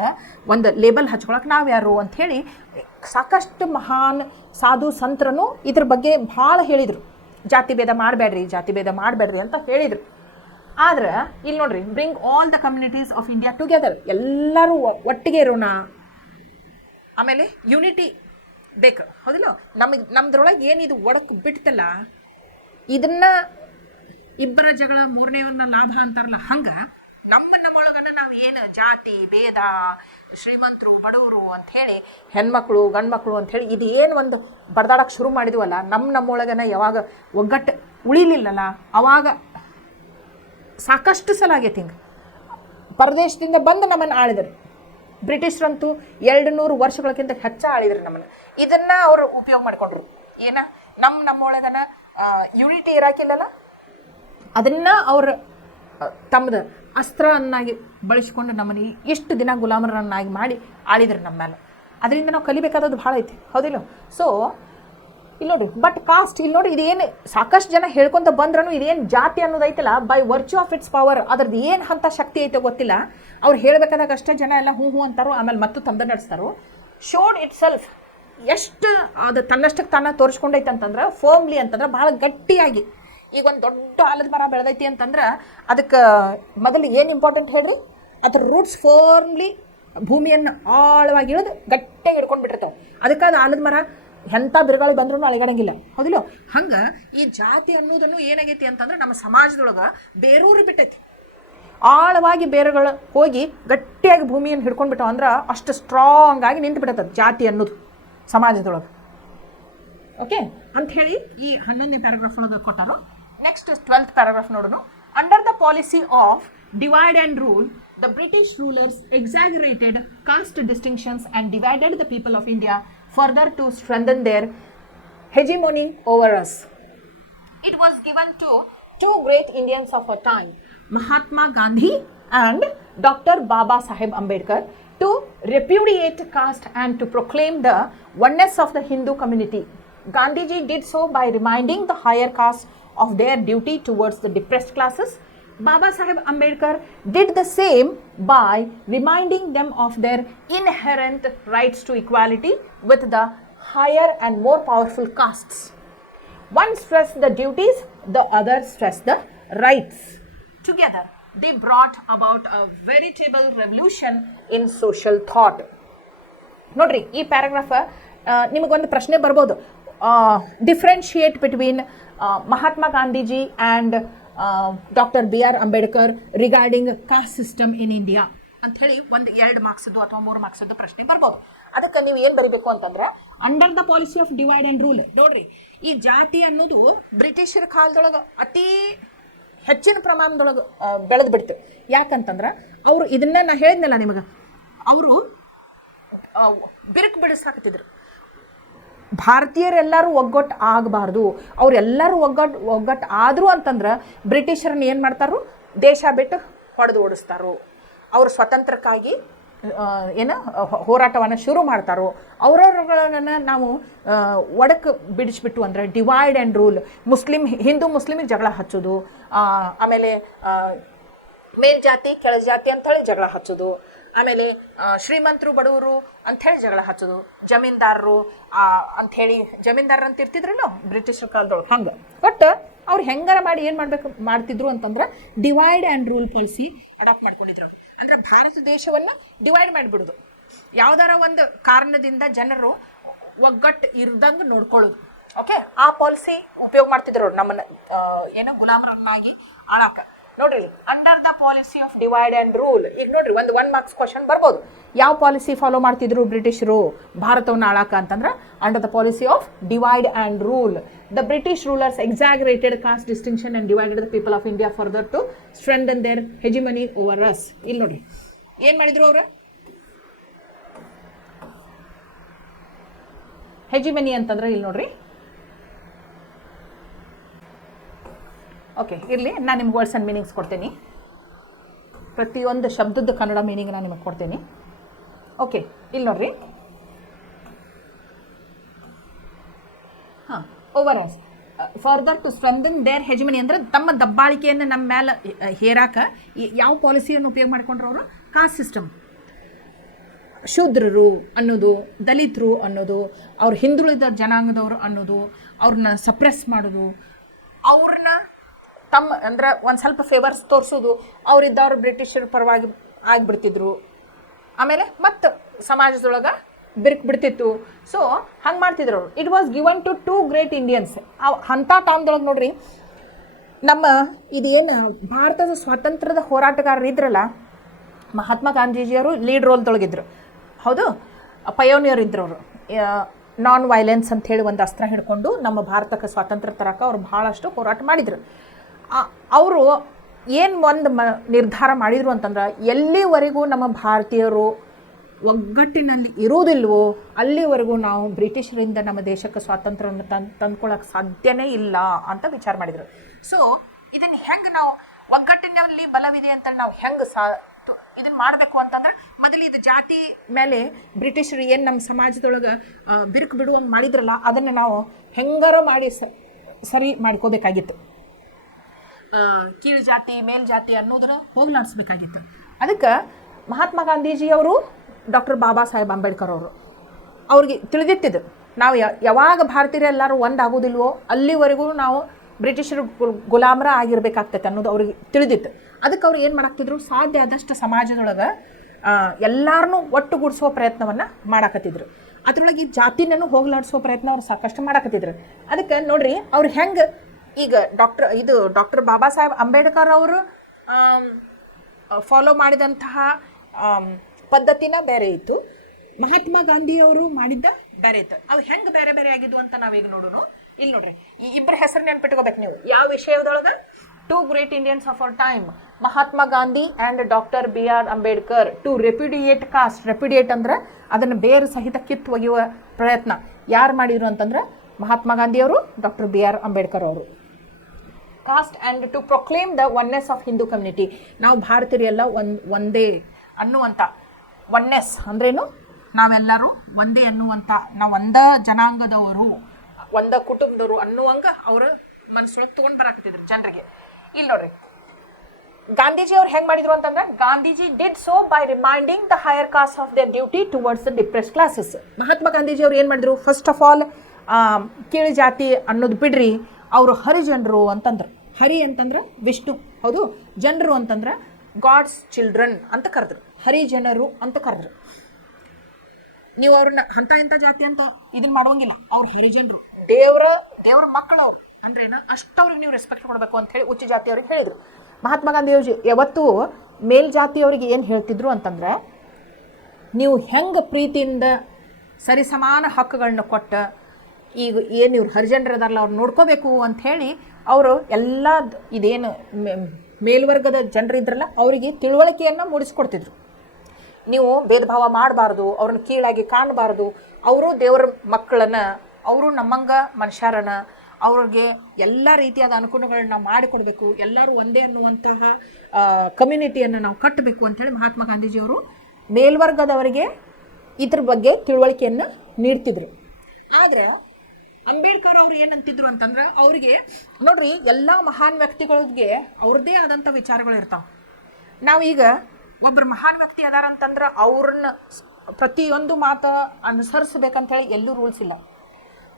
ಒಂದು ಲೇಬಲ್ ಹಚ್ಕೊಳಕ್ಕೆ ನಾವು ಯಾರು ಅಂಥೇಳಿ ಸಾಕಷ್ಟು ಮಹಾನ್ ಸಾಧು ಸಂತರನ್ನು ಇದ್ರ ಬಗ್ಗೆ ಭಾಳ ಹೇಳಿದರು. ಜಾತಿ ಭೇದ ಮಾಡಬೇಡ್ರಿ ಅಂತ ಹೇಳಿದರು. ಆದ್ರೆ ಇಲ್ಲಿ ನೋಡ್ರಿ, bring all the communities of India together, ಎಲ್ಲರೂ ಒಟ್ಟಿಗೆ ಇರೋಣ. ಆಮೇಲೆ ಯುನಿಟಿ ಬೇಕು, ಹೌದಿಲ್ಲ? ನಮ್ದ್ರೊಳಗೆ ಏನಿದು ಒಡಕು ಬಿಡ್ತಲ್ಲ, ಇದನ್ನ ಇಬ್ಬರ ಜಗಳ ಮೂರನೇವನ್ನ ಲಾಭ ಅಂತಾರಲ್ಲ, ಹಂಗೆ ನಮ್ಮೊಳಗನ ನಾವು ಏನು ಜಾತಿ ಭೇದ, ಶ್ರೀಮಂತರು ಬಡವರು ಅಂಥೇಳಿ, ಹೆಣ್ಮಕ್ಳು ಗಂಡ್ಮಕ್ಳು ಅಂಥೇಳಿ ಇದು ಏನು ಒಂದು ಬಡ್ದಾಡಕ್ಕೆ ಶುರು ಮಾಡಿದ್ವಲ್ಲ, ನಮ್ಮೊಳಗನ ಯಾವಾಗ ಒಗ್ಗಟ್ಟು ಉಳಿಲಿಲ್ಲಲ್ಲ, ಅವಾಗ ಸಾಕಷ್ಟು ಸಲ ಆಗೈತಿ ಹಿಂಗೆ. ಪರದೇಶದಿಂದ ಬಂದು ನಮ್ಮನ್ನು ಆಳಿದರು. ಬ್ರಿಟಿಷರಂತೂ 200 ವರ್ಷಗಳಕ್ಕಿಂತ ಹೆಚ್ಚ ಆಳಿದ್ರು ನಮ್ಮನ್ನು. ಇದನ್ನು ಅವರು ಉಪಯೋಗ ಮಾಡಿಕೊಂಡ್ರು. ಏನ ನಮ್ಮೊಳಗನ ಯೂನಿಟಿ ಇರಾಕಿಲ್ಲಲ್ಲ, ಅದನ್ನು ಅವರು ತಮ್ಮದು ಅಸ್ತ್ರವನ್ನಾಗಿ ಬಳಸಿಕೊಂಡು ನಮ್ಮನ್ನು ಎಷ್ಟು ದಿನ ಗುಲಾಮರನ್ನಾಗಿ ಮಾಡಿ ಆಳಿದ್ರು ನಮ್ಮ ಮೇಲೆ. ಅದರಿಂದ ನಾವು ಕಲಿಬೇಕಾದದ್ದು ಭಾಳ ಐತಿ, ಹೌದಿಲ್ಲ? ಸೊ ಇಲ್ಲಿ ನೋಡಿರಿ, ಬಟ್ ಕಾಸ್ಟ್ ಇಲ್ಲಿ ನೋಡಿ, ಇದೇನು ಸಾಕಷ್ಟು ಜನ ಹೇಳ್ಕೊತ ಬಂದ್ರೂ ಇದೇನು ಜಾತಿ ಅನ್ನೋದು ಐತಲ್ಲ, by virtue of it's power ಅದ್ರದ್ದು ಏನು ಅಂತ ಶಕ್ತಿ ಐತೆ ಗೊತ್ತಿಲ್ಲ. ಅವ್ರು ಹೇಳಬೇಕಾದಾಗ ಅಷ್ಟೇ ಜನ ಎಲ್ಲ ಹ್ಞೂ ಅಂತಾರೋ, ಆಮೇಲೆ ಮತ್ತು ತಮ್ಮದ ನಡೆಸ್ತಾರೋ. ಶೋಡ್ ಇಟ್ ಸೆಲ್ಫ್ ಎಷ್ಟು ಅದು ತನ್ನಷ್ಟಕ್ಕೆ ತಾನ ತೋರಿಸ್ಕೊಂಡೈತೆ ಅಂತಂದ್ರೆ, ಫರ್ಮ್ಲಿ ಅಂತಂದ್ರೆ ಭಾಳ ಗಟ್ಟಿಯಾಗಿ. ಈಗ ಒಂದು ದೊಡ್ಡ ಆಲದ ಮರ ಬೆಳೆದೈತಿ ಅಂತಂದ್ರೆ ಅದಕ್ಕೆ ಮೊದಲು ಏನು ಇಂಪಾರ್ಟೆಂಟ್ ಹೇಳ್ರಿ, ಅದ್ರ ರೂಟ್ಸ್ ಫರ್ಮ್ಲಿ ಭೂಮಿಯನ್ನು ಆಳವಾಗಿ ಇಳಿದು ಗಟ್ಟಿಯಾಗಿ ಹಿಡ್ಕೊಂಡು ಬಿಟ್ಟಿರ್ತಾವೆ. ಅದಕ್ಕೆ ಅದು ಆಲದ ಮರ ಎಂಥ ಬಿರುಗಾಳಿ ಬಂದ್ರೂ ಅಳಿಗಾಡಂಗಿಲ್ಲ, ಹೌದಿಲ್ಲ? ಹಂಗೆ ಈ ಜಾತಿ ಅನ್ನೋದನ್ನು ಏನಾಗೈತಿ ಅಂತಂದ್ರೆ ನಮ್ಮ ಸಮಾಜದೊಳಗೆ ಬೇರೂರಿ ಬಿಟ್ಟೈತಿ. ಆಳವಾಗಿ ಬೇರುಗಳು ಹೋಗಿ ಗಟ್ಟಿಯಾಗಿ ಭೂಮಿಯನ್ನು ಹಿಡ್ಕೊಂಡ್ಬಿಟ್ಟು ಅಂದ್ರೆ ಅಷ್ಟು ಸ್ಟ್ರಾಂಗ್ ಆಗಿ ನಿಂತು ಬಿಡತ್ತದ ಜಾತಿ ಅನ್ನೋದು ಸಮಾಜದೊಳಗೆ. ಓಕೆ ಅಂತ ಹೇಳಿ ಈ 11ನೇ ಪ್ಯಾರಾಗ್ರಾಫ್ ಒಳಗೆ ಕೊಟ್ಟಾರು. ನೆಕ್ಸ್ಟ್ 12th ಪ್ಯಾರಾಗ್ರಾಫ್ ನೋಡೋಣ. Under the policy of divide and rule, the British rulers exaggerated caste distinctions and divided the people of India further to strengthen their hegemony over us. It was given to two great Indians of our time, Mahatma Gandhi and Dr. Baba Saheb Ambedkar, to repudiate caste and to proclaim the oneness of the Hindu community. Gandhiji did so by reminding the higher caste of their duty towards the depressed classes. Baba Saheb Ambedkar did the same by reminding them of their inherent rights to equality with the higher and more powerful castes. One stressed the duties, the other stressed the rights. Together, they brought about a veritable revolution in social thought. ನೋಡ್ರಿ, ಈ ಪ್ಯಾರಾಗ್ರಾಫ್ ನಿಮಗೊಂದು ಪ್ರಶ್ನೆ ಬರ್ಬೋದು. Differentiate between Mahatma Gandhiji and doctor B R Ambedkar regarding caste system in India ಅಂಥೇಳಿ ಒಂದು 2 ಮಾರ್ಕ್ಸದ್ದು ಅಥವಾ 3 ಮಾರ್ಕ್ಸದ್ದು ಪ್ರಶ್ನೆ ಬರ್ಬೋದು. ಅದಕ್ಕೆ ನೀವು ಏನು ಬರೀಬೇಕು ಅಂತಂದ್ರೆ, under the policy of divide and rule. ನೋಡ್ರಿ, ಈ ಜಾತಿ ಅನ್ನೋದು ಬ್ರಿಟಿಷರ ಕಾಲದೊಳಗೆ ಅತಿ ಹೆಚ್ಚಿನ ಪ್ರಮಾಣದೊಳಗೆ ಬೆಳೆದು ಬಿಡ್ತು. ಯಾಕಂತಂದ್ರೆ ಅವರು ಇದನ್ನ ನಾ ಹೇಳಿದ್ನಲ್ಲ ನಿಮಗೆ, ಅವರು ಬಿರುಕು ಬಿಡಿಸಾಕತ್ತಿದ್ರು. ಭಾರತೀಯರೆಲ್ಲರೂ ಒಗ್ಗಟ್ಟು ಆಗಬಾರ್ದು, ಅವರೆಲ್ಲರೂ ಒಗ್ಗಟ್ಟು ಆದರು ಅಂತಂದ್ರೆ ಬ್ರಿಟಿಷರನ್ನ ಏನು ಮಾಡ್ತಾರೋ, ದೇಶ ಬಿಟ್ಟು ಹೊಡೆದು ಓಡಿಸ್ತಾರೋ. ಅವರು ಸ್ವತಂತ್ರಕ್ಕಾಗಿ ಹೋರಾಟವನ್ನು ಶುರು ಮಾಡ್ತಾರೋ. ಅವರವರುಗಳನ್ನು ನಾವು ಒಡಕ್ಕೆ ಬಿಡಿಸ್ಬಿಟ್ಟು ಅಂದರೆ ಡಿವೈಡ್ ಆ್ಯಂಡ್ ರೂಲ್, ಹಿಂದೂ ಮುಸ್ಲಿಮಿಗೆ ಜಗಳ ಹಚ್ಚೋದು, ಆಮೇಲೆ ಮೇಲ್ಜಾತಿ ಕೆಳಜಾತಿ ಅಂಥೇಳಿ ಜಗಳ ಹಚ್ಚೋದು, ಆಮೇಲೆ ಶ್ರೀಮಂತರು ಬಡವರು ಅಂಥೇಳಿ ಜಗಳ ಹಚ್ಚೋದು, ಜಮೀನ್ದಾರರು ಅಂಥೇಳಿ ಜಮೀನ್ದಾರರು ಅಂತ ಇರ್ತಿದ್ರಲ್ಲ ಬ್ರಿಟಿಷರ ಕಾಲದೊಳಗೆ. ಹಂಗೆ ಬಟ್ ಅವ್ರು ಹೆಂಗಾರ ಮಾಡಿ ಏನು ಮಾಡ್ತಿದ್ರು ಅಂತಂದ್ರೆ divide and rule policy adopt ಮಾಡ್ಕೊಂಡಿದ್ರು. ಅಂದರೆ ಭಾರತ ದೇಶವನ್ನು ಡಿವೈಡ್ ಮಾಡಿಬಿಡೋದು, ಯಾವುದಾರ ಒಂದು ಕಾರಣದಿಂದ ಜನರು ಒಗ್ಗಟ್ಟು ಇರ್ದಂಗೆ ನೋಡ್ಕೊಳ್ಳೋದು. ಓಕೆ, ಆ ಪಾಲಿಸಿ ಉಪಯೋಗ ಮಾಡ್ತಿದ್ರು ನಮ್ಮನ್ನು ಗುಲಾಮರನ್ನಾಗಿ ಆಳಾಕ. ನೋಡ್ರಿ, under the policy of divide and rule. ಈಗ ನೋಡ್ರಿ, ಒಂದು 1 ಮಾರ್ಕ್ಸ್ ಕ್ವಶನ್ ಬರ್ಬೋದು. ಯಾವ ಪಾಲಿಸಿ ಫಾಲೋ ಮಾಡ್ತಿದ್ರು ಬ್ರಿಟಿಷರು ಭಾರತವನ್ನು ಆಳಾಕ ಅಂತಂದ್ರೆ, under the policy of divide and rule. The British rulers exaggerated caste distinction and divided the people of India further to strengthen their hegemony over us. ಇಲ್ಲಿ ನೋಡ್ರಿ ಏನು ಮಾಡಿದ್ರು ಅವರು. ಹೆಜಿಮನಿ ಅಂತಂದ್ರೆ ಇಲ್ಲಿ ನೋಡ್ರಿ, ಓಕೆ ಇರಲಿ, ನಾನು ನಿಮ್ಗೆ ವರ್ಡ್ಸ್ ಆ್ಯಂಡ್ ಮೀನಿಂಗ್ಸ್ ಕೊಡ್ತೀನಿ. ಪ್ರತಿಯೊಂದು ಶಬ್ದದ ಕನ್ನಡ ಮೀನಿಂಗ್ ನಾನು ನಿಮಗೆ ಕೊಡ್ತೀನಿ. ಓಕೆ, ಇಲ್ಲಿ ನೋಡ್ರಿ, ಹಾಂ, over us further to strengthen their hegemony ಅಂದರೆ ತಮ್ಮ ದಬ್ಬಾಳಿಕೆಯನ್ನು ನಮ್ಮ ಮೇಲೆ ಹೇರಾಕ ಯಾವ ಪಾಲಿಸಿಯನ್ನು ಉಪಯೋಗ ಮಾಡ್ಕೊಂಡ್ರು ಅವರು. ಕಾಸ್ಟ್ ಸಿಸ್ಟಮ್, ಶೂದ್ರರು ಅನ್ನೋದು, ದಲಿತರು ಅನ್ನೋದು, ಅವ್ರು ಹಿಂದುಳಿದ ಜನಾಂಗದವರು ಅನ್ನೋದು, ಅವ್ರನ್ನ ಸಪ್ರೆಸ್ ಮಾಡೋದು, ಅವ್ರನ್ನ ತಮ್ಮ ಅಂದ್ರೆ ಒಂದು ಸ್ವಲ್ಪ ಫೇವರ್ಸ್ ತೋರಿಸೋದು, ಅವರಿದ್ದವ್ರು ಬ್ರಿಟಿಷರ ಪರವಾಗಿ ಆಗಿಬಿಡ್ತಿದ್ರು. ಆಮೇಲೆ ಮತ್ತು ಸಮಾಜದೊಳಗೆ ಬಿರುಕು ಬಿಡ್ತಿತ್ತು. ಸೊ ಹಂಗೆ ಮಾಡ್ತಿದ್ರು ಅವರು. It was given to 2 great Indians. ಅಂಥ ಟೈಮ್ದೊಳಗೆ ನೋಡ್ರಿ, ನಮ್ಮ ಇದೇನು ಭಾರತದ ಸ್ವಾತಂತ್ರ್ಯದ ಹೋರಾಟಗಾರರು ಇದ್ರಲ್ಲ, ಮಹಾತ್ಮ ಗಾಂಧೀಜಿಯವರು ಲೀಡ್ ರೋಲ್ದೊಳಗಿದ್ರು. ಹೌದು, ಪಯೋನಿಯರ್ ಇದ್ರು ಅವರು. ನಾನ್ ವೈಲೆನ್ಸ್ ಅಂತ ಹೇಳಿ ಒಂದು ಅಸ್ತ್ರ ಹಿಡ್ಕೊಂಡು ನಮ್ಮ ಭಾರತಕ್ಕೆ ಸ್ವಾತಂತ್ರ್ಯ ತರಕ್ಕೆ ಅವ್ರು ಭಾಳಷ್ಟು ಹೋರಾಟ ಮಾಡಿದರು. ಅವರು ಏನು ಒಂದು ನಿರ್ಧಾರ ಮಾಡಿದರು ಅಂತಂದ್ರೆ ಎಲ್ಲಿವರೆಗೂ ನಮ್ಮ ಭಾರತೀಯರು ಒಗ್ಗಟ್ಟಿನಲ್ಲಿ ಇರುವುದಿಲ್ವೋ ಅಲ್ಲಿವರೆಗೂ ನಾವು ಬ್ರಿಟಿಷರಿಂದ ನಮ್ಮ ದೇಶಕ್ಕೆ ಸ್ವಾತಂತ್ರ್ಯವನ್ನು ತಂದ್ಕೊಳ್ಳೋಕೆ ಸಾಧ್ಯನೇ ಇಲ್ಲ ಅಂತ ವಿಚಾರ ಮಾಡಿದರು. ಸೊ ಇದನ್ನು ಹೆಂಗೆ ನಾವು ಒಗ್ಗಟ್ಟಿನಲ್ಲಿ ಬಲವಿದೆ ಅಂತ ನಾವು ಹೆಂಗೆ ಇದನ್ನು ಮಾಡಬೇಕು ಅಂತಂದ್ರೆ ಮೊದಲು ಇದು ಜಾತಿ ಮೇಲೆ ಬ್ರಿಟಿಷರು ಏನು ನಮ್ಮ ಸಮಾಜದೊಳಗೆ ಬಿರುಕು ಬಿಡುವಂಗೆ ಮಾಡಿದ್ರಲ್ಲ ಅದನ್ನು ನಾವು ಹೆಂಗಾರ ಮಾಡಿ ಸರಿ ಮಾಡ್ಕೋಬೇಕಾಗಿತ್ತು. ಕೀಳು ಜಾತಿ ಮೇಲ್ಜಾತಿ ಅನ್ನೋದನ್ನ ಹೋಗ್ಲಾಡಿಸ್ಬೇಕಾಗಿತ್ತು. ಅದಕ್ಕೆ ಮಹಾತ್ಮ ಗಾಂಧೀಜಿಯವರು ಡಾಕ್ಟರ್ ಬಾಬಾ ಸಾಹೇಬ್ ಅಂಬೇಡ್ಕರ್ ಅವರು ಅವ್ರಿಗೆ ತಿಳಿದಿತ್ತಿದ್ದು ನಾವು ಯಾವಾಗ ಭಾರತೀಯರೆಲ್ಲರೂ ಒಂದಾಗೋದಿಲ್ವೋ ಅಲ್ಲಿವರೆಗೂ ನಾವು ಬ್ರಿಟಿಷರು ಗುಲಾಮರ ಆಗಿರ್ಬೇಕಾಗ್ತೈತೆ ಅನ್ನೋದು ಅವ್ರಿಗೆ ತಿಳಿದಿತ್ತು. ಅದಕ್ಕೆ ಅವ್ರು ಏನು ಮಾಡಾಕ್ತಿದ್ರು, ಸಾಧ್ಯ ಆದಷ್ಟು ಸಮಾಜದೊಳಗೆ ಎಲ್ಲರನ್ನೂ ಒಟ್ಟುಗೂಡಿಸೋ ಪ್ರಯತ್ನವನ್ನು ಮಾಡಾಕತ್ತಿದ್ರು. ಅದರೊಳಗೆ ಈ ಜಾತಿನೂ ಹೋಗ್ಲಾಡಿಸೋ ಪ್ರಯತ್ನ ಅವ್ರು ಸಾಕಷ್ಟು ಮಾಡಾಕತ್ತಿದ್ರು. ಅದಕ್ಕೆ ನೋಡ್ರಿ ಅವ್ರು ಹೆಂಗೆ ಈಗ ಡಾಕ್ಟರ್ ಬಾಬಾ ಸಾಹೇಬ್ ಅಂಬೇಡ್ಕರ್ ಅವರು ಫಾಲೋ ಮಾಡಿದಂತಹ ಪದ್ಧತಿನ ಬೇರೆ ಇತ್ತು, ಮಹಾತ್ಮ ಗಾಂಧಿಯವರು ಮಾಡಿದ್ದ ಬೇರೆ ಇತ್ತು. ಅವು ಹೆಂಗೆ ಬೇರೆ ಬೇರೆ ಆಗಿದ್ವು ಅಂತ ನಾವೀಗ ನೋಡೋಣ. ಇಲ್ಲಿ ನೋಡ್ರಿ, ಈ ಇಬ್ಬರ ಹೆಸರು ನೆನ್ಪಿಟ್ಕೋಬೇಕು ನೀವು. ಯಾವ ವಿಷಯದೊಳಗೆ? 2 great Indians of our time, Mahatma Gandhi and doctor B R Ambedkar to repudiate caste. Repudiate ಅಂದ್ರೆ ಅದನ್ನು ಬೇರೆ ಸಹಿತ ಕಿತ್ತು ಒಗೆಯುವ ಪ್ರಯತ್ನ ಯಾರು ಮಾಡಿದ್ರು ಅಂತಂದ್ರೆ ಮಹಾತ್ಮ ಗಾಂಧಿಯವರು, ಡಾಕ್ಟರ್ ಬಿ ಆರ್ ಅಂಬೇಡ್ಕರ್ ಅವರು. Caste and to proclaim the oneness of Hindu community. ನಾವು ಭಾರತೀಯರೆಲ್ಲ ಒಂದೇ ಅನ್ನುವಂಥ ಒನ್ನೆಸ್ ಅಂದ್ರೇನು, ನಾವೆಲ್ಲರೂ ಒಂದೇ ಅನ್ನುವಂಥ, ನಾವು ಒಂದ ಜನಾಂಗದವರು, ಒಂದ ಕುಟುಂಬದವರು ಅನ್ನುವಂಗೆ ಅವರು ಮನಸ್ಸೊಳಗೆ ತೊಗೊಂಡು ಬರಾಕತ್ತಿದ್ರು ಜನರಿಗೆ. ಇಲ್ಲಿ ನೋಡ್ರಿ, ಗಾಂಧೀಜಿ ಅವ್ರು ಹೆಂಗೆ ಮಾಡಿದ್ರು ಅಂತಂದ್ರೆ, Gandhiji did so by reminding the higher cost of their duty towards the depressed classes. Mahatma Gandhiji ಅವ್ರು ಏನು ಮಾಡಿದ್ರು, ಫಸ್ಟ್ ಆಫ್ ಆಲ್ ಕೀಳು ಜಾತಿ ಅನ್ನೋದು ಬಿಡ್ರಿ, ಅವರು ಹರಿಜನರು ಅಂತಂದ್ರು. ಹರಿ ಅಂತಂದ್ರೆ ವಿಷ್ಣು, ಹೌದು. ಜನರು ಅಂತಂದ್ರೆ ಗಾಡ್ಸ್ ಚಿಲ್ಡ್ರನ್ ಅಂತ ಕರೆದ್ರು, ಹರಿಜನರು ಅಂತ ಕರೆದ್ರು. ನೀವು ಅವ್ರನ್ನ ಇಂಥ ಜಾತಿ ಅಂತ ಇದನ್ನ ಮಾಡುವಂಗಿಲ್ಲ, ಅವ್ರು ಹರಿಜನರು, ದೇವರ ಮಕ್ಕಳು ಅವ್ರು ಅಂದ್ರೇನು, ಅಷ್ಟವ್ರಿಗೆ ನೀವು ರೆಸ್ಪೆಕ್ಟ್ ಕೊಡಬೇಕು ಅಂತ ಹೇಳಿ ಉಚ್ಚ ಜಾತಿಯವ್ರಿಗೆ ಹೇಳಿದರು. ಮಹಾತ್ಮ ಗಾಂಧಿಯವ್ರು ಯಾವತ್ತೂ ಮೇಲ್ಜಾತಿಯವ್ರಿಗೆ ಏನು ಹೇಳ್ತಿದ್ರು ಅಂತಂದ್ರೆ, ನೀವು ಹೆಂಗೆ ಪ್ರೀತಿಯಿಂದ ಸರಿಸಮಾನ ಹಕ್ಕುಗಳನ್ನ ಕೊಟ್ಟ ಈಗ ಏನು ಇವ್ರು ಹರಿಜನರದಾರಲ್ಲ ಅವ್ರು ನೋಡ್ಕೋಬೇಕು ಅಂಥೇಳಿ ಅವರು ಎಲ್ಲ ಇದೇನು ಮೇಲ್ವರ್ಗದ ಜನರಿದ್ರಲ್ಲ ಅವರಿಗೆ ತಿಳುವಳಿಕೆಯನ್ನು ಮೂಡಿಸ್ಕೊಡ್ತಿದ್ರು. ನೀವು ಭೇದ ಭಾವ ಮಾಡಬಾರ್ದು, ಅವ್ರನ್ನ ಕೀಳಾಗಿ ಕಾಣಬಾರ್ದು, ಅವರು ದೇವರ ಮಕ್ಕಳನ್ನು, ಅವರು ನಮ್ಮಂಗ ಮನುಷ್ಯರನ್ನ, ಅವ್ರಿಗೆ ಎಲ್ಲ ರೀತಿಯಾದ ಅನುಕೂಲಗಳನ್ನ ಮಾಡಿಕೊಡ್ಬೇಕು, ಎಲ್ಲರೂ ಒಂದೇ ಅನ್ನುವಂತಹ ಕಮ್ಯುನಿಟಿಯನ್ನು ನಾವು ಕಟ್ಟಬೇಕು ಅಂಥೇಳಿ ಮಹಾತ್ಮ ಗಾಂಧೀಜಿಯವರು ಮೇಲ್ವರ್ಗದವರಿಗೆ ಇದ್ರ ಬಗ್ಗೆ ತಿಳುವಳಿಕೆಯನ್ನು ನೀಡ್ತಿದ್ರು. ಆದರೆ ಅಂಬೇಡ್ಕರ್ ಅವ್ರು ಏನಂತಿದ್ರು ಅಂತಂದ್ರೆ, ಅವ್ರಿಗೆ ನೋಡ್ರಿ ಎಲ್ಲ ಮಹಾನ್ ವ್ಯಕ್ತಿಗಳಿಗೆ ಅವ್ರದ್ದೇ ಆದಂಥ ವಿಚಾರಗಳು ಇರ್ತಾವೆ. ನಾವೀಗ ಒಬ್ಬರು ಮಹಾನ್ ವ್ಯಕ್ತಿ ಅದಾರ ಅಂತಂದ್ರೆ ಅವ್ರನ್ನ ಪ್ರತಿಯೊಂದು ಮಾತು ಅನುಸರಿಸ್ಬೇಕಂತೇಳಿ ಎಲ್ಲೂ ರೂಲ್ಸ್ ಇಲ್ಲ.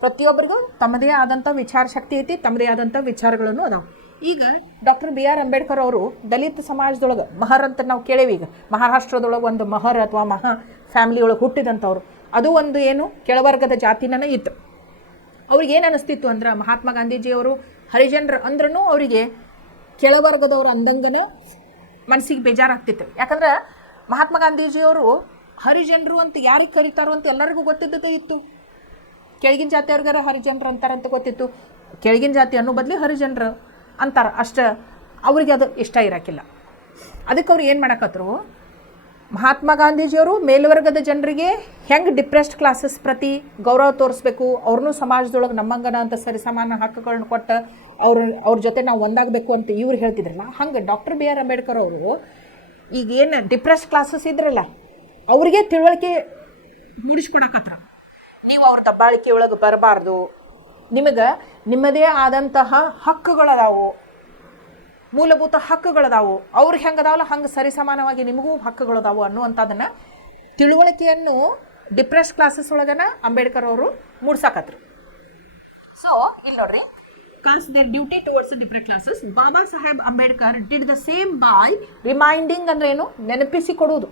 ಪ್ರತಿಯೊಬ್ಬರಿಗೂ ತಮ್ಮದೇ ಆದಂಥ ವಿಚಾರ ಶಕ್ತಿ ಐತಿ, ತಮ್ಮದೇ ಆದಂಥ ವಿಚಾರಗಳನ್ನು ಅದಾವೆ. ಈಗ ಡಾಕ್ಟರ್ ಬಿ ಆರ್ ಅಂಬೇಡ್ಕರ್ ಅವರು ದಲಿತ ಸಮಾಜದೊಳಗೆ ಮಹರ್ ಅಂತ ನಾವು ಕೇಳೇವಿ. ಈಗ ಮಹಾರಾಷ್ಟ್ರದೊಳಗೆ ಒಂದು ಮಹರ್ ಅಥವಾ ಮಹಾ ಫ್ಯಾಮಿಲಿ ಒಳಗೆ ಹುಟ್ಟಿದಂಥವ್ರು, ಅದು ಒಂದು ಏನು ಕೆಳವರ್ಗದ ಜಾತಿನೇ ಇತ್ತು. ಅವ್ರಿಗೆ ಏನು ಅನ್ನಿಸ್ತಿತ್ತು ಅಂದ್ರೆ, ಮಹಾತ್ಮ ಗಾಂಧೀಜಿಯವರು ಹರಿಜನರು ಅಂದ್ರೂ ಅವರಿಗೆ ಕೆಳವರ್ಗದವ್ರು ಅಂದಂಗನ ಮನಸ್ಸಿಗೆ ಬೇಜಾರಾಗ್ತಿತ್ತು. ಯಾಕಂದ್ರೆ ಮಹಾತ್ಮ ಗಾಂಧೀಜಿಯವರು ಹರಿಜನರು ಅಂತ ಯಾರಿಗೆ ಕರೀತಾರೋ ಅಂತ ಎಲ್ಲರಿಗೂ ಗೊತ್ತಿದ್ದದೇ ಇತ್ತು. ಕೆಳಗಿನ ಜಾತಿಯವ್ರಿಗಾರ ಹರಿಜನರು ಅಂತಾರಂತ ಗೊತ್ತಿತ್ತು, ಕೆಳಗಿನ ಜಾತಿ ಅನ್ನೋ ಬದಲು ಹರಿಜನರು ಅಂತಾರೆ ಅಷ್ಟೇ. ಅವ್ರಿಗೆ ಅದು ಇಷ್ಟ ಇರೋಕ್ಕಿಲ್ಲ. ಅದಕ್ಕೆ ಅವ್ರು ಏನು ಮಾಡಕತ್ತರು, ಮಹಾತ್ಮ ಗಾಂಧೀಜಿಯವರು ಮೇಲ್ವರ್ಗದ ಜನರಿಗೆ ಹೆಂಗೆ ಡಿಪ್ರೆಸ್ಡ್ ಕ್ಲಾಸಸ್ ಪ್ರತಿ ಗೌರವ ತೋರಿಸ್ಬೇಕು, ಅವ್ರನ್ನೂ ಸಮಾಜದೊಳಗೆ ನಮ್ಮಂಗನ ಅಂತ ಸರಿಸಮಾನ ಹಕ್ಕುಗಳನ್ನ ಕೊಟ್ಟು ಅವ್ರ ಜೊತೆ ನಾವು ಒಂದಾಗಬೇಕು ಅಂತ ಇವ್ರು ಹೇಳ್ತಿದ್ರಲ್ಲ, ಹಂಗೆ ಡಾಕ್ಟರ್ ಬಿ ಆರ್ ಅಂಬೇಡ್ಕರ್ ಅವರು ಈಗೇನು ಡಿಪ್ರೆಸ್ಡ್ ಕ್ಲಾಸಸ್ ಇದ್ರಲ್ಲ ಅವ್ರಿಗೆ ತಿಳುವಳಿಕೆ ಮೂಡಿಸ್ಕೊಡಕತ್ರ. ನೀವು ಅವ್ರ ದಬ್ಬಾಳಿಕೆ ಒಳಗೆ ಬರಬಾರ್ದು, ನಿಮಗೆ ನಿಮ್ಮದೇ ಆದಂತಹ ಹಕ್ಕುಗಳದಾವು, ಮೂಲಭೂತ ಹಕ್ಕುಗಳದಾವು, ಅವ್ರಿಗೆ ಹೆಂಗದಾವಲ್ಲ ಹಂಗೆ ಸರಿಸಮಾನವಾಗಿ ನಿಮಗೂ ಹಕ್ಕುಗಳದಾವು ಅನ್ನುವಂಥದ್ದನ್ನು ತಿಳುವಳಿಕೆಯನ್ನು ಡಿಪ್ರೆಸ್ ಕ್ಲಾಸಸ್ ಒಳಗನ ಅಂಬೇಡ್ಕರ್ ಅವರು ಮೂಡ್ಸಾಕತ್ರು. ಸೊ ಇಲ್ಲಿ ನೋಡ್ರಿ, cost there duty towards different classes. Baba Saheb Ambedkar did the same by reminding ಅಂದ್ರೆ ಏನು, ನೆನಪಿಸಿ ಕೊಡುವುದು.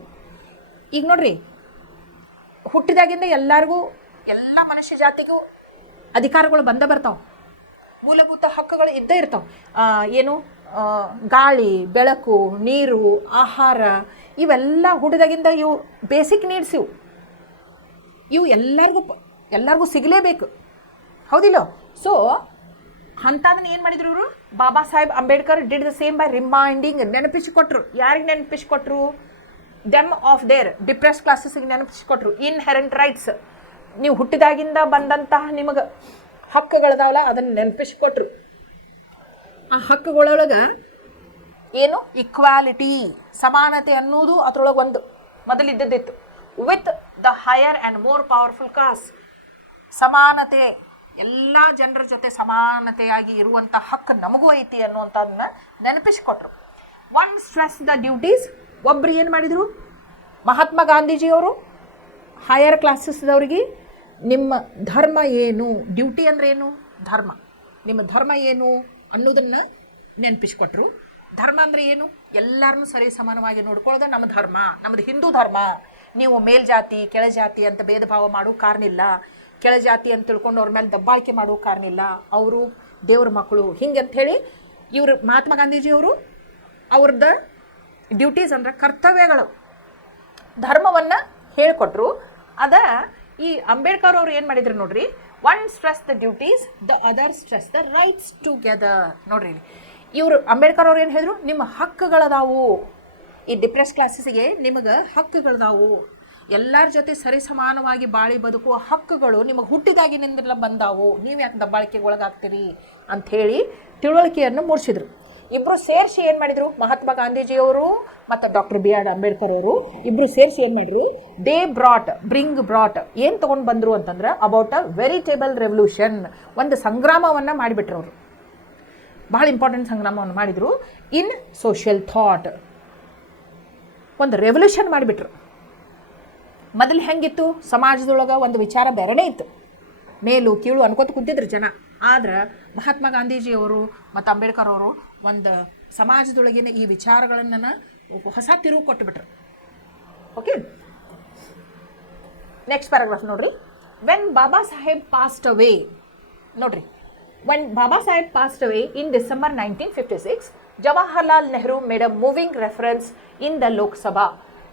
ಈಗ ನೋಡ್ರಿ, ಹುಟ್ಟಿದಾಗಿಂದ ಎಲ್ಲರಿಗೂ, ಎಲ್ಲ ಮನುಷ್ಯ ಜಾತಿಗೂ ಅಧಿಕಾರಗಳು ಬರ್ತಾವೆ, ಮೂಲಭೂತ ಹಕ್ಕುಗಳು ಇದ್ದೇ ಇರ್ತಾವೆ. ಏನು, ಗಾಳಿ, ಬೆಳಕು, ನೀರು, ಆಹಾರ, ಇವೆಲ್ಲ ಹುಟ್ಟಿದಾಗಿಂದ ಇವು ಬೇಸಿಕ್ ನೀಡ್ಸ್. ಇವು ಎಲ್ಲರಿಗೂ ಸಿಗಲೇಬೇಕು, ಹೌದಿಲ್ಲ? ಸೊ ಅಂಥದನ್ನ ಏನು ಮಾಡಿದ್ರು ಇವರು? Baba Saheb Ambedkar did the same by reminding, ನೆನಪಿಸಿಕೊಟ್ರು. ಯಾರಿಗೆ ನೆನಪಿಸಿಕೊಟ್ರು? ದೆಮ್ ಆಫ್ ದೇರ್ ಡಿಪ್ರೆಸ್ ಕ್ಲಾಸಸ್ಗೆ ನೆನಪಿಸಿಕೊಟ್ರು. ಇನ್ಹೆರೆಂಟ್ ರೈಟ್ಸ್, ನೀವು ಹುಟ್ಟಿದಾಗಿಂದ ಬಂದಂತಹ ನಿಮಗೆ ಹಕ್ಕುಗಳದಾವಲ್ಲ ಅದನ್ನು ನೆನಪಿಸಿಕೊಟ್ರು. ಆ ಹಕ್ಕುಗಳೊಳಗೆ ಏನು? ಇಕ್ವಾಲಿಟಿ, ಸಮಾನತೆ ಅನ್ನೋದು ಅದರೊಳಗೆ ಒಂದು ಮೊದಲಿದ್ದದ್ದಿತ್ತು. With the higher and more powerful caste, ಸಮಾನತೆ, ಎಲ್ಲ ಜನರ ಜೊತೆ ಸಮಾನತೆಯಾಗಿ ಇರುವಂಥ ಹಕ್ಕು ನಮಗೂ ಐತಿ ಅನ್ನುವಂಥದ್ದನ್ನ ನೆನಪಿಸಿಕೊಟ್ರು. ಒನ್ ಸ್ಟ್ರೆಸ್ ದ ಡ್ಯೂಟೀಸ್, ಒಬ್ರು ಏನು ಮಾಡಿದರು? ಮಹಾತ್ಮ ಗಾಂಧೀಜಿಯವರು ಹೈಯರ್ ಕ್ಲಾಸಸ್ದವ್ರಿಗೆ ನಿಮ್ಮ ಧರ್ಮ ಏನು, ಡ್ಯೂಟಿ ಅಂದರೆ ಏನು? ಧರ್ಮ. ನಿಮ್ಮ ಧರ್ಮ ಏನು ಅನ್ನೋದನ್ನು ನೆನಪಿಸ್ಕೊಟ್ರು. ಧರ್ಮ ಅಂದರೆ ಏನು? ಎಲ್ಲರನ್ನೂ ಸರಿ ಸಮಾನವಾಗಿ ನೋಡ್ಕೊಳ್ಳೋದು ನಮ್ಮ ಧರ್ಮ, ನಮ್ಮದು ಹಿಂದೂ ಧರ್ಮ. ನೀವು ಮೇಲ್ಜಾತಿ ಕೆಳಜಾತಿ ಅಂತ ಭೇದ ಭಾವ ಮಾಡೋ ಕಾರಣಿಲ್ಲ, ಕೆಳಜಾತಿ ಅಂತ ತಿಳ್ಕೊಂಡು ಅವ್ರ ಮೇಲೆ ದಬ್ಬಾಳಿಕೆ ಮಾಡೋ ಕಾರಣಿಲ್ಲ, ಅವರು ದೇವ್ರ ಮಕ್ಕಳು ಹಿಂಗೆ ಅಂಥೇಳಿ ಇವರು ಮಹಾತ್ಮ ಗಾಂಧೀಜಿಯವರು ಅವ್ರದ್ದು ಡ್ಯೂಟೀಸ್ ಅಂದರೆ ಕರ್ತವ್ಯಗಳು, ಧರ್ಮವನ್ನು ಹೇಳಿಕೊಟ್ರು. ಅದ ಈ ಅಂಬೇಡ್ಕರ್ ಅವರು ಏನು ಮಾಡಿದ್ರು ನೋಡ್ರಿ, one stress the duties, the other stress the rights together. ನೋಡ್ರಿ ಇವರು ಅಂಬೇಡ್ಕರ್ ಅವ್ರು ಏನು ಹೇಳಿದ್ರು? ನಿಮ್ಮ ಹಕ್ಕುಗಳದಾವು. ಈ ಡಿಪ್ರೆಸ್ ಕ್ಲಾಸಸ್ಗೆ ನಿಮಗೆ ಹಕ್ಕುಗಳದಾವು, ಎಲ್ಲರ ಜೊತೆ ಸರಿ ಸಮಾನವಾಗಿ ಬಾಳಿ ಬದುಕುವ ಹಕ್ಕುಗಳು ನಿಮಗೆ ಹುಟ್ಟಿದಾಗಿನಿಂದೆಲ್ಲ ಬಂದಾವು, ನೀವು ಯಾಕೆ ದಬ್ಬಾಳಿಕೆಗೆ ಒಳಗಾಗ್ತೀರಿ ಅಂಥೇಳಿ ತಿಳುವಳಿಕೆಯನ್ನು ಮೂಡಿಸಿದ್ರು. ಇಬ್ಬರು ಸೇರಿಸಿ ಏನು ಮಾಡಿದರು? ಮಹಾತ್ಮ ಗಾಂಧೀಜಿಯವರು ಮತ್ತು ಡಾಕ್ಟರ್ ಬಿ ಆರ್ ಅಂಬೇಡ್ಕರ್ ಅವರು ಇಬ್ಬರು ಸೇರಿಸಿ ಏನು ಮಾಡಿದ್ರು? ದೇ ಬ್ರಾಟ್ ಏನು ತೊಗೊಂಡು ಬಂದರು ಅಂತಂದ್ರೆ ಅಬೌಟ್ ಅ ವೆರಿಟೇಬಲ್ ರೆವಲ್ಯೂಷನ್, ಒಂದು ಸಂಗ್ರಾಮವನ್ನು ಮಾಡಿಬಿಟ್ರು ಅವರು. ಭಾಳ ಇಂಪಾರ್ಟೆಂಟ್ ಸಂಗ್ರಾಮವನ್ನು ಮಾಡಿದರು. ಇನ್ ಸೋಷಿಯಲ್ ಥಾಟ್ ಒಂದು ರೆವಲ್ಯೂಷನ್ ಮಾಡಿಬಿಟ್ರು. ಮೊದಲು ಹೆಂಗಿತ್ತು? ಸಮಾಜದೊಳಗೆ ಒಂದು ವಿಚಾರ ಬೇರೆನೇ ಇತ್ತು, ಮೇಲು ಕೀಳು ಅನ್ಕೋತ ಕುಂತಿದ್ರು ಜನ. ಆದ್ರೆ ಮಹಾತ್ಮ ಗಾಂಧೀಜಿಯವರು ಮತ್ತು ಅಂಬೇಡ್ಕರ್ ಅವರು ಒಂದು ಸಮಾಜದೊಳಗಿನ ಈ ವಿಚಾರಗಳನ್ನು ಹೊಸ ತಿರುವು ಕೊಟ್ಟುಬಿಟ್ರು. ಓಕೆ, ನೆಕ್ಸ್ಟ್ ಪ್ಯಾರಾಗ್ರಾಫ್ ನೋಡ್ರಿ. ವೆನ್ ಬಾಬಾ ಸಾಹೇಬ್ ಪಾಸ್ಡ್ ಅವೇ, ನೋಡ್ರಿ, when Baba Saheb passed away in December 1956, Jawaharlal Nehru made a moving reference in the Lok Sabha,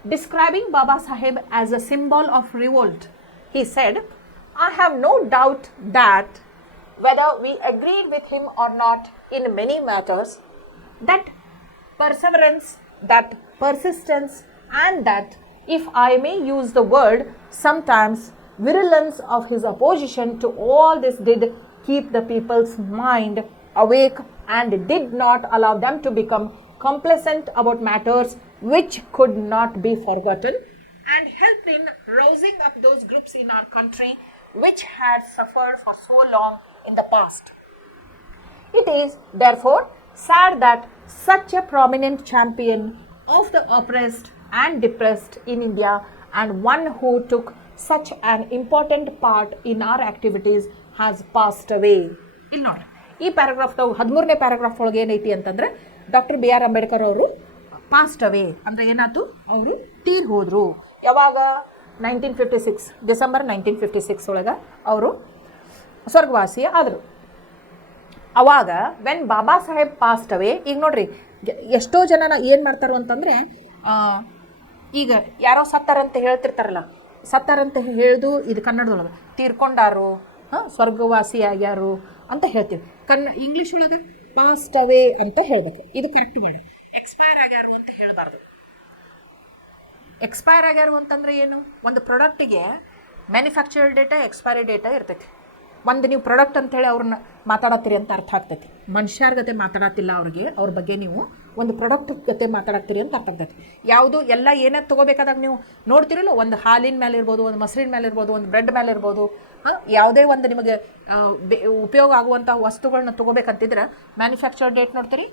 describing Baba Saheb as a symbol of revolt. He said, I have no doubt that whether we agreed with him or not in many matters, that perseverance, that persistence, and that, if I may use the word, sometimes virulence of his opposition to all this did keep the people's mind awake and did not allow them to become complacent about matters which could not be forgotten, and helped in rousing up those groups in our country which had suffered for so long in the past. It is therefore sad that such a prominent champion of the oppressed and depressed in India, and one who took such an important part in our activities, has passed away. ಇಲ್ಲಿ ನೋಡ್ರಿ, ಈ ಪ್ಯಾರಾಗ್ರಾಫ್ದಾಗ 13ನೇ ಪ್ಯಾರಾಗ್ರಾಫ್ ಒಳಗೆ ಏನೈತಿ ಅಂತಂದ್ರೆ ಡಾಕ್ಟರ್ ಬಿ ಆರ್ ಅಂಬೇಡ್ಕರ್ ಅವರು ಪಾಸ್ಟ್ ಅವೇ ಅಂದರೆ ಏನಾಯ್ತು? ಅವರು ತೀರ್ ಹೋದರು. ಯಾವಾಗ? 1956 ಡಿಸೆಂಬರ್ 1956 ಒಳಗೆ ಅವರು ಸ್ವರ್ಗವಾಸಿ ಆದರು. ಅವಾಗ ವೆನ್ ಬಾಬಾ ಸಾಹೇಬ್ ಪಾಸ್ಟ್ ಅವೇ, ಈಗ ನೋಡ್ರಿ ಎಷ್ಟೋ ಜನ ಏನು ಮಾಡ್ತಾರೋ ಅಂತಂದರೆ, ಈಗ ಯಾರೋ ಸತ್ತಾರಂತ ಹೇಳ್ತಿರ್ತಾರಲ್ಲ, ಸತ್ತಾರಂತ ಹೇಳ್ದು ಇದು ಕನ್ನಡದೊಳಗೆ ತೀರ್ಕೊಂಡಾರು, ಸ್ವರ್ಗವಾಸಿ ಆಗ್ಯಾರು ಅಂತ ಹೇಳ್ತೀವಿ. ಇಂಗ್ಲೀಷ್ ಒಳಗೆ ಪಾಸ್ಟ್ ಅವೇ ಅಂತ ಹೇಳಬೇಕು. ಇದು ಕರೆಕ್ಟ್ ವರ್ಡ್. ಎಕ್ಸ್ಪೈರ್ ಆಗ್ಯಾರು ಅಂತ ಹೇಳಬಾರ್ದು. ಎಕ್ಸ್ಪೈರ್ ಆಗ್ಯಾರು ಅಂತಂದರೆ ಏನು? ಒಂದು ಪ್ರಾಡಕ್ಟಿಗೆ ಮ್ಯಾನುಫ್ಯಾಕ್ಚರ್ ಡೇಟಾ, ಎಕ್ಸ್ಪೈರಿ ಡೇಟಾ ಇರ್ತೈತಿ. ಒಂದು ನೀವು ಪ್ರಾಡಕ್ಟ್ ಅಂತೇಳಿ ಅವ್ರನ್ನ ಮಾತಾಡತ್ತೀರಿ ಅಂತ ಅರ್ಥ ಆಗ್ತೈತಿ. ಮನುಷ್ಯರ ಗತೆ ಮಾತಾಡತ್ತಿಲ್ಲ ಅವ್ರಿಗೆ, ಅವ್ರ ಬಗ್ಗೆ ನೀವು ಒಂದು ಪ್ರಾಡಕ್ಟ್ ಗತೆ ಮಾತಾಡತ್ತೀರಿ ಅಂತ ಅರ್ಥ ಆಗ್ತೈತಿ. ಯಾವುದು ಎಲ್ಲ ಏನೇ ತೊಗೋಬೇಕಾದಾಗ ನೀವು ನೋಡ್ತಿರಲ್ಲ, ಒಂದು ಹಾಲಿನ ಮೇಲೆ ಇರ್ಬೋದು, ಒಂದು ಮೊಸರಿನ ಮೇಲೆ ಇರ್ಬೋದು, ಒಂದು ಬ್ರೆಡ್ ಮೇಲೆ ಇರ್ಬೋದು, ಯಾವುದೇ ಒಂದು ನಿಮಗೆ ಉಪಯೋಗ ಆಗುವಂಥ ವಸ್ತುಗಳನ್ನ ತೊಗೋಬೇಕಂತಿದ್ರೆ ಮ್ಯಾನುಫ್ಯಾಕ್ಚರ್ ಡೇಟ್ ನೋಡ್ತೀರಿ,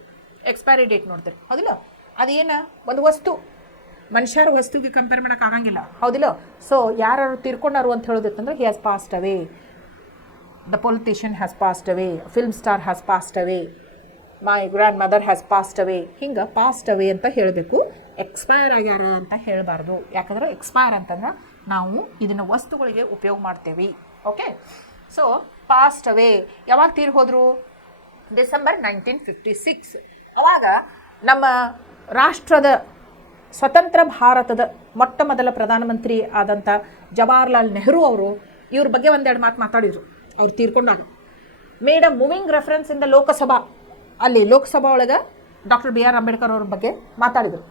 ಎಕ್ಸ್ಪೈರಿ ಡೇಟ್ ನೋಡ್ತೀರಿ, ಹೌದಿಲ್ಲ? ಅದೇನು ಒಂದು ವಸ್ತು, ಮನುಷ್ಯರ ವಸ್ತುಗೆ ಕಂಪೇರ್ ಮಾಡೋಕೆ ಆಗಂಗಿಲ್ಲ, ಹೌದಿಲ್ಲ? ಸೊ ಯಾರು ತೀರ್ಕೊಂಡಾರು ಅಂತ ಹೇಳೋದಿತ್ತಂದ್ರೆ he has passed away, the politician has passed away, film star has passed away, my grandmother has passed away, ಹಿಂಗೆ ಪಾಸ್ಡ್ ಅವೇ ಅಂತ ಹೇಳಬೇಕು. ಎಕ್ಸ್ಪೈರ್ ಆಗ್ಯಾರ ಅಂತ ಹೇಳಬಾರ್ದು. ಯಾಕಂದ್ರೆ ಎಕ್ಸ್ಪೈರ್ ಅಂತಂದ್ರೆ ನಾವು ಇದನ್ನು ವಸ್ತುಗಳಿಗೆ ಉಪಯೋಗ ಮಾಡ್ತೇವೆ. ಓಕೆ, ಸೊ ಪಾಸ್ಟ್ ಅವೇ ಯಾವಾಗ ತೀರ್ ಹೋದರು? ಡಿಸೆಂಬರ್ 1956. ಅವಾಗ ನಮ್ಮ ರಾಷ್ಟ್ರದ ಸ್ವತಂತ್ರ ಭಾರತದ ಮೊಟ್ಟ ಮೊದಲ ಪ್ರಧಾನಮಂತ್ರಿ ಆದಂಥ ಜವಾಹರ್ಲಾಲ್ ನೆಹರು ಅವರು ಇವ್ರ ಬಗ್ಗೆ ಒಂದೆರಡು ಮಾತು ಮಾತಾಡಿದರು ಅವ್ರು ತೀರ್ಕೊಂಡಾಗ. Made a moving reference in the Lok Sabha. ಅಲ್ಲಿ ಲೋಕಸಭಾ ಒಳಗೆ ಡಾಕ್ಟರ್ ಬಿ ಆರ್ ಅಂಬೇಡ್ಕರ್ ಅವ್ರ ಬಗ್ಗೆ ಮಾತಾಡಿದರು.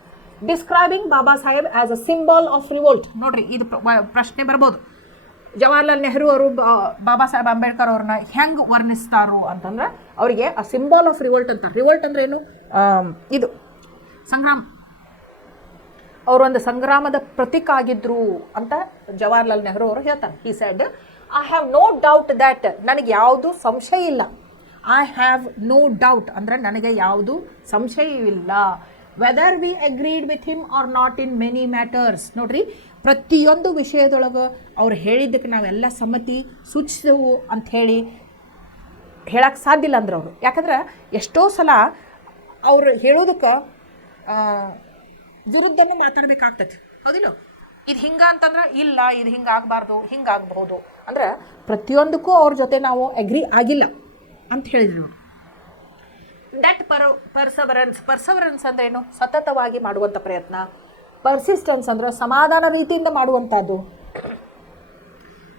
Describing Baba Saheb as a symbol of revolt. ನೋಡ್ರಿ, ಇದು ಪ್ರಶ್ನೆ ಬರ್ಬೋದು. ಜವಾಹರ್ಲಾಲ್ ನೆಹರು ಅವರು ಬಾಬಾ ಸಾಹೇಬ್ ಅಂಬೇಡ್ಕರ್ ಅವ್ರನ್ನ ಹೆಂಗೆ ವರ್ಣಿಸ್ತಾರೋ ಅಂತಂದ್ರೆ ಅವರಿಗೆ ಆ ಸಿಂಬಲ್ ಆಫ್ ರಿವೋಲ್ಟ್ ಅಂತ. ರಿವೋಲ್ಟ್ ಅಂದ್ರೆ ಏನು? ಇದು ಸಂಗ್ರಾಮ. ಅವರೊಂದು ಸಂಗ್ರಾಮದ ಪ್ರತೀಕ ಆಗಿದ್ರು ಅಂತ ಜವಾಹರ್ಲಾಲ್ ನೆಹರು ಅವರು ಹೇಳ್ತಾರೆ. He said, I have no doubt that, ನನಗೆ ಯಾವುದು ಸಂಶಯ ಇಲ್ಲ. ಐ ಹ್ಯಾವ್ ನೋ ಡೌಟ್ ಅಂದರೆ ನನಗೆ ಯಾವುದು ಸಂಶಯವಿಲ್ಲ. Whether we agreed with him or not in many matters. ನೋಡ್ರಿ, ಪ್ರತಿಯೊಂದು ವಿಷಯದೊಳಗೆ ಅವ್ರು ಹೇಳಿದ್ದಕ್ಕೆ ನಾವೆಲ್ಲ ಸಮ್ಮತಿ ಸೂಚಿಸೆವು ಅಂಥೇಳಿ ಹೇಳಕ್ಕೆ ಸಾಧ್ಯ ಇಲ್ಲ ಅಂದ್ರೆ ಅವರು. ಯಾಕಂದ್ರೆ ಎಷ್ಟೋ ಸಲ ಅವ್ರು ಹೇಳೋದಕ್ಕೆ ವಿರುದ್ಧನೂ ಮಾತಾಡಬೇಕಾಗ್ತೈತಿ, ಹೌದಿಲ್ಲ? ಇದು ಹಿಂಗೆ ಅಂತಂದ್ರೆ ಇಲ್ಲ, ಇದು ಹಿಂಗೆ ಆಗಬಾರ್ದು, ಹಿಂಗೆ ಆಗಬಹುದು ಅಂದ್ರೆ ಪ್ರತಿಯೊಂದಕ್ಕೂ ಅವ್ರ ಜೊತೆ ನಾವು ಅಗ್ರಿ ಆಗಿಲ್ಲ ಅಂತ ಹೇಳಿದ್ರು. ದಟ್ ಪರ್ಸವರೆನ್ಸ್ ಅಂದ್ರೆ ಏನು? ಸತತವಾಗಿ ಮಾಡುವಂಥ ಪ್ರಯತ್ನ. ಪರ್ಸಿಸ್ಟೆನ್ಸ್ ಅಂದ್ರೆ ಸಮಾಧಾನ ರೀತಿಯಿಂದ ಮಾಡುವಂಥದ್ದು.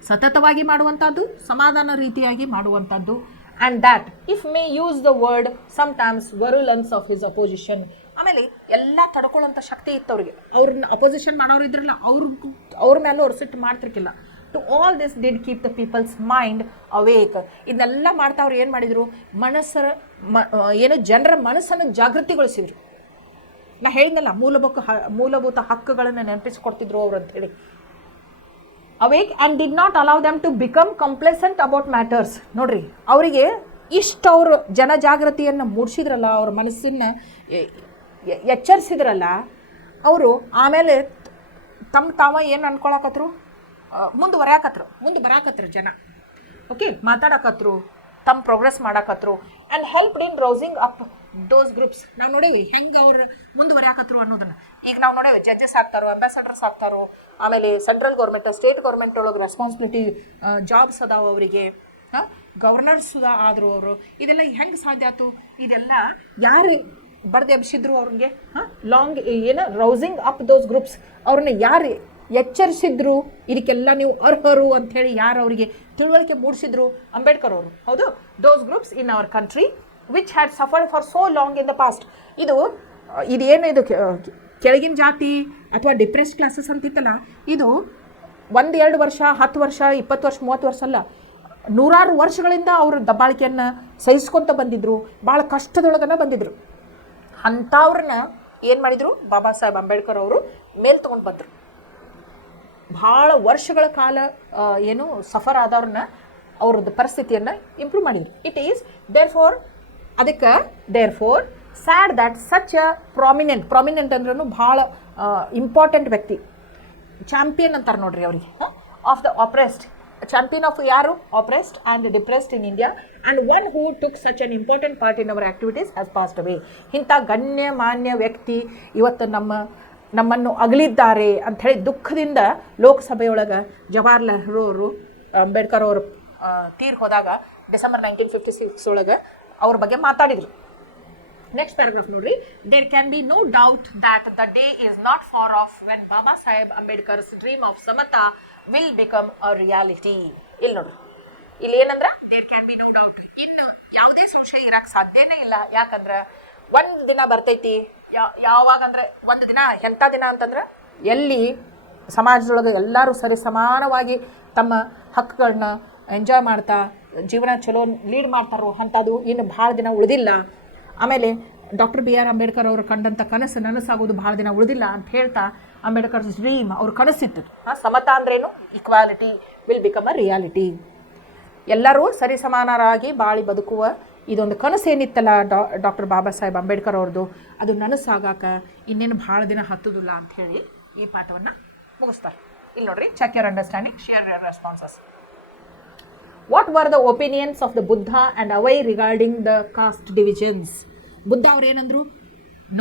ಸತತವಾಗಿ ಮಾಡುವಂಥದ್ದು, ಸಮಾಧಾನ ರೀತಿಯಾಗಿ ಮಾಡುವಂಥದ್ದು. And that if may use the word sometimes virulence of his opposition. ಆಮೇಲೆ ಎಲ್ಲ ತಡ್ಕೊಳ್ಳೋಂಥ ಶಕ್ತಿ ಇತ್ತು ಅವ್ರಿಗೆ. ಅವ್ರನ್ನ ಅಪೋಸಿಷನ್ ಮಾಡೋರು ಇದ್ರಲ್ಲ, ಅವ್ರ ಮೇಲೂ ಅವ್ರು ಸಿಟ್ಟು ಮಾಡ್ತಿರ್ಕಿಲ್ಲ. To all this did keep the people's mind awake. ಇದನ್ನೆಲ್ಲ ಮಾಡ್ತಾ ಅವ್ರು ಏನು ಮಾಡಿದರು? ಏನು ಜನರ ಮನಸ್ಸನ್ನು ಜಾಗೃತಿಗೊಳಿಸಿದ್ರು. ನಾ ಹೇಳಿದ್ನಲ್ಲ, ಮೂಲಭೂತ ಹಕ್ಕುಗಳನ್ನು ನೆನಪಿಸಿಕೊಡ್ತಿದ್ರು ಅವ್ರು ಅಂತೇಳಿ. Awake and did not allow them to become complacent about matters. ನೋಡ್ರಿ, ಅವರಿಗೆ ಇಷ್ಟು ಅವರು ಜನಜಾಗೃತಿಯನ್ನು ಮೂಡಿಸಿದ್ರಲ್ಲ, ಅವ್ರ ಮನಸ್ಸನ್ನು ಎಚ್ಚರಿಸಿದ್ರಲ್ಲ, ಅವರು ಆಮೇಲೆ ತಾವ ಏನು ಅನ್ಕೊಳಕತ್ರು? ಮುಂದೆ ಬರಾಕತ್ರು ಜನ. ಓಕೆ, ಮಾತಾಡಕತ್ರು, ತಮ್ಮ ಪ್ರೋಗ್ರೆಸ್ ಮಾಡಕತ್ರು. And helped in rousing up those groups. ನಾವು ನೋಡೇವಿ ಹೆಂಗೆ ಅವ್ರು ಮುಂದುವರ್ಯಾಕತ್ರು ಅನ್ನೋದನ್ನು. ಈಗ ನಾವು ನೋಡೇವಿ, ಜಡ್ಜಸ್ ಆಗ್ತಾರೋ, ಅಂಬಾಸಡರ್ಸ್ ಆಗ್ತಾರೋ, ಆಮೇಲೆ ಸೆಂಟ್ರಲ್ ಗೌರ್ಮೆಂಟ್, ಸ್ಟೇಟ್ ಗೌರ್ಮೆಂಟ್ ಒಳಗೆ ರೆಸ್ಪಾನ್ಸಿಬಿಲಿಟಿ ಜಾಬ್ಸ್ ಅದಾವ ಅವರಿಗೆ, ಗವರ್ನರ್ಸ್ ಆದರು ಅವರು. ಇದೆಲ್ಲ ಹೆಂಗೆ ಸಾಧ್ಯ ಆಯ್ತು? ಇದೆಲ್ಲ ಯಾರು ಬರ್ದು ಎಬ್ಸಿದ್ರು ಅವ್ರಿಗೆ? ರೌಸಿಂಗ್ ಅಪ್ ದೋಸ್ ಗ್ರೂಪ್ಸ್. ಅವ್ರನ್ನ ಯಾರು ಎಚ್ಚರಿಸಿದ್ರು? ಇದಕ್ಕೆಲ್ಲ ನೀವು ಅರ್ಹರು ಅಂಥೇಳಿ ಯಾರು ಅವರಿಗೆ ತಿಳುವಳಿಕೆ ಮೂಡಿಸಿದ್ರು? ಅಂಬೇಡ್ಕರ್ ಅವರು. ಹೌದು, those groups in our country which had suffered for so long in the past. ಇದೇನು ಇದು ಕೆಳಗಿನ ಜಾತಿ ಅಥವಾ ಡಿಪ್ರೆಸ್ಡ್ ಕ್ಲಾಸಸ್ ಅಂತಿತ್ತಲ್ಲ, ಇದು 1-2 ವರ್ಷ, 10 ವರ್ಷ, 20 ವರ್ಷ, 30 ವರ್ಷ ಅಲ್ಲ, ನೂರಾರು ವರ್ಷಗಳಿಂದ ಅವರು ದಬ್ಬಾಳಿಕೆಯನ್ನು ಸಹಿಸ್ಕೊತ ಬಂದಿದ್ರು. ಭಾಳ ಕಷ್ಟದೊಳಗನ ಬಂದಿದ್ರು. ಅಂಥವ್ರನ್ನ ಏನು ಮಾಡಿದರು? ಬಾಬಾ ಸಾಹೇಬ್ ಅಂಬೇಡ್ಕರ್ ಅವರು ಮೇಲೆ ತೊಗೊಂಡು ಬಂದರು. ಭಾಳ ವರ್ಷಗಳ ಕಾಲ ಏನು ಸಫರ್ ಆದವ್ರನ್ನ ಅವ್ರದ್ದು ಪರಿಸ್ಥಿತಿಯನ್ನು ಇಂಪ್ರೂವ್ ಮಾಡಿದ್ರು. It is therefore sad that such a prominent ಅಂದ್ರೂ ಭಾಳ ಇಂಪಾರ್ಟೆಂಟ್ ವ್ಯಕ್ತಿ, ಚಾಂಪಿಯನ್ ಅಂತಾರೆ ನೋಡ್ರಿ ಅವ್ರಿಗೆ, of the oppressed. Champion of ಯಾರು? Oppressed and depressed in India, and one who took such an important part in our activities has passed away. ಇಂಥ ಮಾನ್ಯ ವ್ಯಕ್ತಿ ಇವತ್ತು ನಮ್ಮನ್ನು ಅಗಲಿದ್ದಾರೆ ಅಂಥೇಳಿ ದುಃಖದಿಂದ ಲೋಕಸಭೆಯೊಳಗೆ ಜವಾಹರ್ಲಾಲ್ ನೆಹರು ಅವರು, ಅಂಬೇಡ್ಕರ್ ಅವರು ತೀರ್ ಹೋದಾಗ ಡಿಸೆಂಬರ್ 1956 ಒಳಗೆ ಅವ್ರ ಬಗ್ಗೆ ಮಾತಾಡಿದರು. ನೆಕ್ಸ್ಟ್ ಪ್ಯಾರಾಗ್ರಾಫ್ ನೋಡ್ರಿ. There can be no doubt that the day is not far off when Baba Saheb Ambedkar's dream of samata will become a reality. ಇಲ್ಲಿ ನೋಡ್ರಿ, ಇಲ್ಲಿ ಏನಂದ್ರೆ there can be no doubt, ಇನ್ನು ಯಾವುದೇ ಸಂಶಯ ಇರಕ್ಕೆ ಸಾಧ್ಯನೇ ಇಲ್ಲ. ಯಾಕಂದ್ರೆ ಒಂದು ದಿನ ಬರ್ತೈತಿ. ಯಾವಾಗ ಅಂದ್ರೆ ಒಂದು ದಿನ, ಎಂಥ ದಿನ ಅಂತಂದ್ರೆ ಎಲ್ಲಿ ಸಮಾಜದೊಳಗೆ ಎಲ್ಲರೂ ಸರಿ ಸಮಾನವಾಗಿ ತಮ್ಮ ಹಕ್ಕುಗಳನ್ನ ಎಂಜಾಯ್ ಮಾಡ್ತಾ ಜೀವನ ಚಲೋ ಲೀಡ್ ಮಾಡ್ತಾರೋ ಅಂಥದ್ದು ಇನ್ನು ಭಾಳ ದಿನ ಉಳಿದಿಲ್ಲ. ಆಮೇಲೆ ಡಾಕ್ಟರ್ ಬಿ ಆರ್ ಅಂಬೇಡ್ಕರ್ ಅವರು ಕಂಡಂಥ ಕನಸು ನನಸಾಗೋದು ಭಾಳ ದಿನ ಉಳಿದಿಲ್ಲ ಅಂತ ಹೇಳ್ತಾ, ಅಂಬೇಡ್ಕರ್ಸ್ ಡ್ರೀಮ್ ಅವ್ರ ಕನಸಿತ್ತು. ಸಮತಾ ಅಂದ್ರೇನು? Equality will become a reality. ಎಲ್ಲರೂ ಸರಿ ಸಮಾನರಾಗಿ ಬಾಳಿ ಬದುಕುವ ಇದೊಂದು ಕನಸು ಏನಿತ್ತಲ್ಲ ಡಾಕ್ಟರ್ ಬಾಬಾ ಸಾಹೇಬ್ ಅಂಬೇಡ್ಕರ್ ಅವ್ರದ್ದು, ಅದು ನನಸಾಗಾಕ ಇನ್ನೇನು ಭಾಳ ದಿನ ಹತ್ತುದಿಲ್ಲ ಅಂಥೇಳಿ ಈ ಪಾಠವನ್ನು ಮುಗಿಸ್ತಾರೆ. ಇಲ್ಲಿ ನೋಡ್ರಿ, check your understanding, share your responses. What were the opinions of the Buddha and Avvai regarding the caste divisions? Buddha ಅವ್ರು ಏನಂದ್ರು?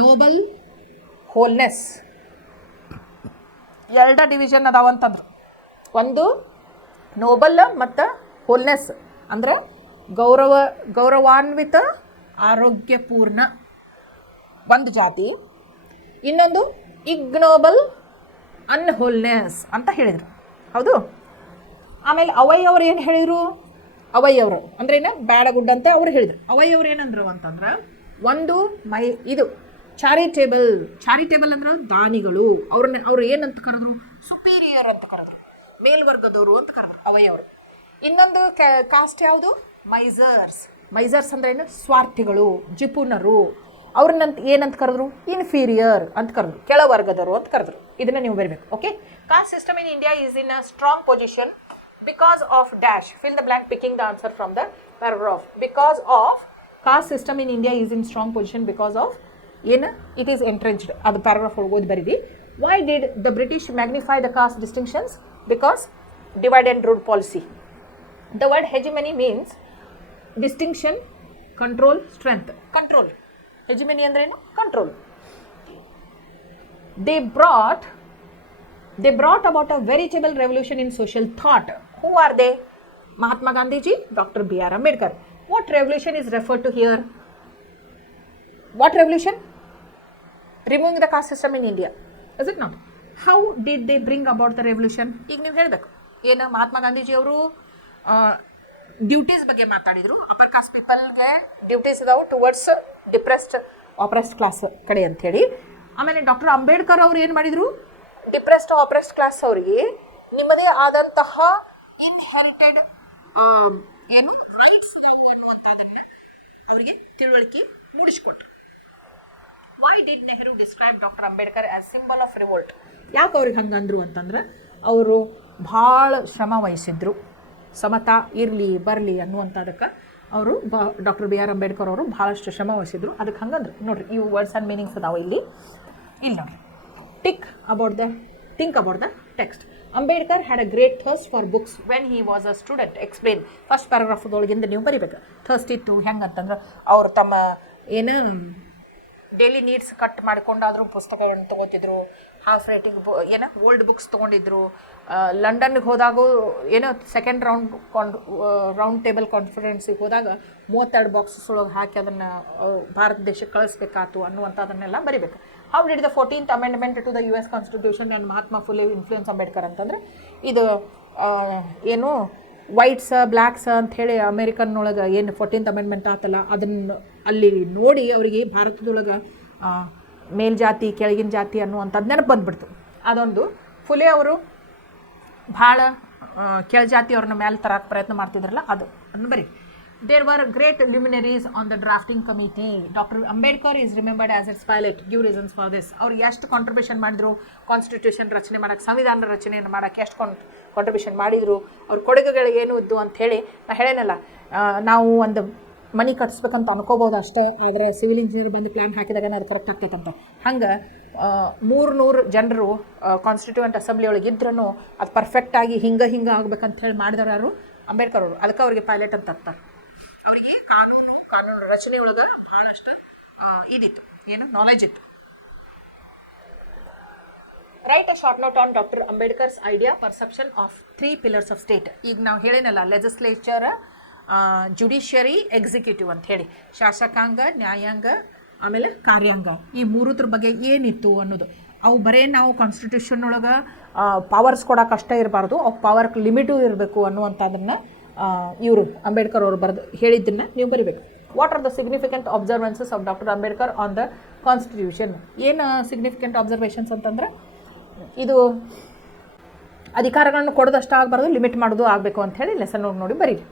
ನೋಬಲ್, ಹೋಲ್ನೆಸ್, 2 ಡಿವಿಷನ್ ಅದಾವಂತಂದ್ರು. ಒಂದು ನೋಬಲ್ ಮತ್ತು ಹೋಲ್ನೆಸ್ ಅಂದರೆ ಗೌರವಾನ್ವಿತ, ಆರೋಗ್ಯಪೂರ್ಣ ಒಂದು ಜಾತಿ. ಇನ್ನೊಂದು ಇಗ್ನೋಬಲ್, ಅನ್ಹೋಲ್ನೆಸ್ ಅಂತ ಹೇಳಿದರು. ಹೌದು. ಆಮೇಲೆ ಅವೈ ಅವ್ರು ಏನು ಹೇಳಿದರು? ಅವಯ್ಯವರು ಅಂದ್ರೆ ಏನು ಬ್ಯಾಡಗುಡ್ಡ ಅಂತ ಅವ್ರು ಹೇಳಿದ್ರು. ಅವಯ್ಯವ್ರು ಏನಂದ್ರು ಅಂತಂದ್ರೆ ಒಂದು ಇದು ಚಾರಿಟೇಬಲ್ ಅಂದ್ರೆ ದಾನಿಗಳು. ಅವ್ರು ಏನಂತ ಕರೆದ್ರು? ಸುಪೀರಿಯರ್ ಅಂತ ಕರೆದ್ರು, ಮೇಲ್ವರ್ಗದವರು ಅಂತ ಕರೆದ್ರು ಅವಯ್ಯವರು. ಇನ್ನೊಂದು ಕಾಸ್ಟ್ ಯಾವುದು? ಮೈಸರ್ಸ್ ಅಂದ್ರೆ ಏನು? ಸ್ವಾರ್ಥಿಗಳು, ಜಿಪುಣರು. ಅವ್ರನ್ನಂತ ಏನಂತ ಕರೆದ್ರು? ಇನ್ಫೀರಿಯರ್ ಅಂತ ಕರೆದ್ರು, ಕೆಳವರ್ಗದವರು ಅಂತ ಕರೆದ್ರು. ಇದನ್ನ ನೀವು ಬರಬೇಕು. Okay, cost system in India is in a strong position because of dash. Fill the blank picking the answer from the paragraph. Because of caste system in India is in strong position because of it is entrenched. Adu paragraph olgodi baridi. Why did the British magnify the caste distinctions? Because divide and rule policy. The word hegemony means distinction, control, strength. Control. Hegemony andre enu? Control. They brought about a veritable revolution in social thought. Who are they? Mahatma Gandhi ji, Dr. B.R. Ambedkar. What revolution is referred to here? What revolution? Removing the caste system in India. Is it not? How did they bring about the revolution? ಈಗ ನೀವು ಹೇಳಬೇಕು. ಏನು ಮಹಾತ್ಮ ಗಾಂಧೀಜಿ ಅವರು ಡ್ಯೂಟೀಸ್ ಬಗ್ಗೆ ಮಾತಾಡಿದ್ರು. ಅಪರ್ ಕಾಸ್ಟ್ ಪೀಪಲ್ಗೆ ಡ್ಯೂಟೀಸ್ ಇದಾವೆ ಟುವರ್ಡ್ಸ್ ಆಪ್ರೆಸ್ಡ್ ಕ್ಲಾಸ್ ಕಡೆ ಅಂತ ಹೇಳಿ. ಆಮೇಲೆ ಡಾಕ್ಟರ್ ಅಂಬೇಡ್ಕರ್ ಅವರು ಏನು ಮಾಡಿದ್ರು? ಆಪ್ರೆಸ್ಡ್ ಕ್ಲಾಸ್ ಅವರಿಗೆ ನಿಮ್ಮದೇ ಆದಂತಹ ಇನ್ಹೆರಿಟೆಡ್ ಏನು ರೈಟ್ಸ್ ಅನ್ನುವಂಥದ್ದನ್ನು ಅವರಿಗೆ ತಿಳುವಳಿಕೆ ಮೂಡಿಸಿಕೊಟ್ರು. Why did Nehru describe doctor Ambedkar as symbol of revolt? ಯಾಕೆ ಅವ್ರಿಗೆ ಹಂಗಂದ್ರು ಅಂತಂದ್ರೆ ಅವರು ಭಾಳ ಶ್ರಮ ವಹಿಸಿದ್ರು. ಸಮತಾ ಇರಲಿ ಬರಲಿ ಅನ್ನುವಂಥದ್ದಕ್ಕೆ ಅವರು ಡಾಕ್ಟರ್ ಬಿ ಆರ್ ಅಂಬೇಡ್ಕರ್ ಅವರು ಭಾಳಷ್ಟು ಶ್ರಮ ವಹಿಸಿದ್ರು. ಅದಕ್ಕೆ ಹಂಗಂದ್ರು. ನೋಡ್ರಿ, ಇವು ವರ್ಡ್ಸ್ ಆ್ಯಂಡ್ ಮೀನಿಂಗ್ಸ್ ಅದಾವೆ ಇಲ್ಲಿ ನೋಡ್ರಿ. Think about the text. Ambedkar had a great thirst for books when he was a student. Explain. First paragraph ಒಳಗಿಂದ ನೀವು ಬರಿಬೇಕು. ಥರ್ಸ್ಟ್ ಇತ್ತು ಹೆಂಗಂತಂದ್ರೆ ಅವ್ರು ತಮ್ಮ ಏನು ಡೈಲಿ ನೀಡ್ಸ್ ಕಟ್ ಮಾಡ್ಕೊಂಡಾದರೂ ಪುಸ್ತಕಗಳನ್ನು ತೊಗೋತಿದ್ರು. ಹಾಫ್ ರೇಟಿಂಗ್ ಓಲ್ಡ್ ಬುಕ್ಸ್ ತೊಗೊಂಡಿದ್ರು. ಲಂಡನ್ಗೆ ಹೋದಾಗೂ ಸೆಕೆಂಡ್ ರೌಂಡ್ ಟೇಬಲ್ ಕಾನ್ಫರೆನ್ಸಿಗೆ ಹೋದಾಗ 32 ಬಾಕ್ಸಸ್ ಒಳಗೆ ಹಾಕಿ ಅದನ್ನು ಭಾರತ ದೇಶಕ್ಕೆ ಕಳಿಸ್ಬೇಕಾಯ್ತು ಅನ್ನುವಂಥದ್ದನ್ನೆಲ್ಲ ಬರಿಬೇಕು. How did the 14th amendment to the US Constitution and Mahatma Phule influence Ambedkar ಅಂತಂದ್ರೆ ಇದು ವೈಟ್ಸ್ ಬ್ಲ್ಯಾಕ್ಸ್ ಅಂತ ಹೇಳಿ ಅಮೇರಿಕನ್ ಒಳಗೆ ಏನು 14th ಅಮೆಂಡ್ಮೆಂಟ್ ಆತಲ್ಲ ಅದನ್ನು ಅಲ್ಲಿ ನೋಡಿ ಅವರಿಗೆ ಭಾರತದೊಳಗೆ ಮೇಲ್ಜಾತಿ ಕೆಳಗಿನ ಜಾತಿ ಅನ್ನುವಂಥದ್ದು ನೆನಪು ಬಂದ್ಬಿಡ್ತು. ಅದೊಂದು ಫುಲೆ ಅವರು ಭಾಳ ಕೆಳಜಾತಿಯವ್ರನ್ನ ಮೇಲೆ ತರಕ್ಕೆ ಪ್ರಯತ್ನ ಮಾಡ್ತಿದ್ರಲ್ಲ ಅದನ್ನು ಬರೀ. There were great luminaries on the drafting committee. Dr. Ambedkar is remembered as its pilot. Give reasons for this. ಅವ್ರು ಎಷ್ಟು ಕಾಂಟ್ರಿಬ್ಯೂಷನ್ ಮಾಡಿದ್ರು ಕಾನ್ಸ್ಟಿಟ್ಯೂಷನ್ ರಚನೆ ಮಾಡೋಕ್ಕೆ, ಸಂವಿಧಾನ ರಚನೆಯನ್ನು ಮಾಡೋಕ್ಕೆ ಎಷ್ಟು ಕಾಂಟ್ರಿಬ್ಯೂಷನ್ ಮಾಡಿದರು, ಅವ್ರ ಕೊಡುಗೆಗಳು ಏನು ಇದ್ದು ಅಂಥೇಳಿ ನಾ ಹೇಳೇನಲ್ಲ. ನಾವು ಒಂದು ಮನೆ ಕಟ್ಸ್ಬೇಕಂತ ಅನ್ಕೋಬೋದು ಅಷ್ಟೇ, ಆದರೆ ಸಿವಿಲ್ ಇಂಜಿನಿಯರ್ ಬಂದು ಪ್ಲ್ಯಾನ್ ಹಾಕಿದಾಗ ಅದು ಕರೆಕ್ಟ್ ಆಗ್ತೈತಂತ. ಹಂಗೆ 300 ಜನರು ಕಾನ್ಸ್ಟಿಟ್ಯೂಯೆಂಟ್ ಅಸೆಂಬ್ಲಿ ಒಳಗೆ ಇದ್ರೂ ಅದು ಪರ್ಫೆಕ್ಟಾಗಿ ಹಿಂಗೆ ಆಗ್ಬೇಕಂತ ಹೇಳಿ ಮಾಡಿದವರು ಯಾರು? ಅಂಬೇಡ್ಕರ್ ಅವರು. ಅದಕ್ಕೆ ಅವ್ರಿಗೆ ಪೈಲಟ್ ಅಂತ ಅಂತಾರೆ. ಅವರಿಗೆ ಕಾನೂನು ರಚನೆ ಒಳಗೆ ಭಾಳಷ್ಟು ಇದಿತ್ತು, ನಾಲೆಜ್ ಇತ್ತು. Write a short note on doctor Ambedkar's idea perception of 3 pillars of state. ಈಗ ನಾವು ಹೇಳೇನಲ್ಲ, ಲೆಜಿಸ್ಲೇಚರ್, ಜುಡಿಷಿಯರಿ, ಎಕ್ಸಿಕ್ಯೂಟಿವ್ ಅಂತ ಹೇಳಿ, ಶಾಸಕಾಂಗ, ನ್ಯಾಯಾಂಗ, ಆಮೇಲೆ ಕಾರ್ಯಾಂಗ. ಈ ಮೂರದ್ರ ಬಗ್ಗೆ ಏನಿತ್ತು ಅನ್ನೋದು. ಅವು ಬರೀ ನಾವು ಕಾನ್ಸ್ಟಿಟ್ಯೂಷನ್ ಒಳಗೆ ಪವರ್ಸ್ ಕೊಡೋಕೆ ಅಷ್ಟೇ ಇರಬಾರ್ದು, ಅವು ಪವರ್ ಲಿಮಿಟು ಇರಬೇಕು ಅನ್ನುವಂಥದ್ದನ್ನು ಇವರು ಅಂಬೇಡ್ಕರ್ ಅವರು ಹೇಳಿದ್ದನ್ನು ನೀವು ಬರೀಬೇಕು. What are the significant observances of doctor Ambedkar on the constitution? ಏನು ಸಿಗ್ನಿಫಿಕೆಂಟ್ ಅಬ್ಸರ್ವೇಷನ್ಸ್ ಅಂತಂದ್ರೆ ಇದು ಅಧಿಕಾರಗಳನ್ನು ಕೊಡೋದಷ್ಟು ಆಗಬಾರ್ದು, ಲಿಮಿಟ್ ಮಾಡೋದು ಆಗಬೇಕು ಅಂತ ಹೇಳಿ ಲೆಸನ್ ನೋಡಿ ಬರೀರಿ.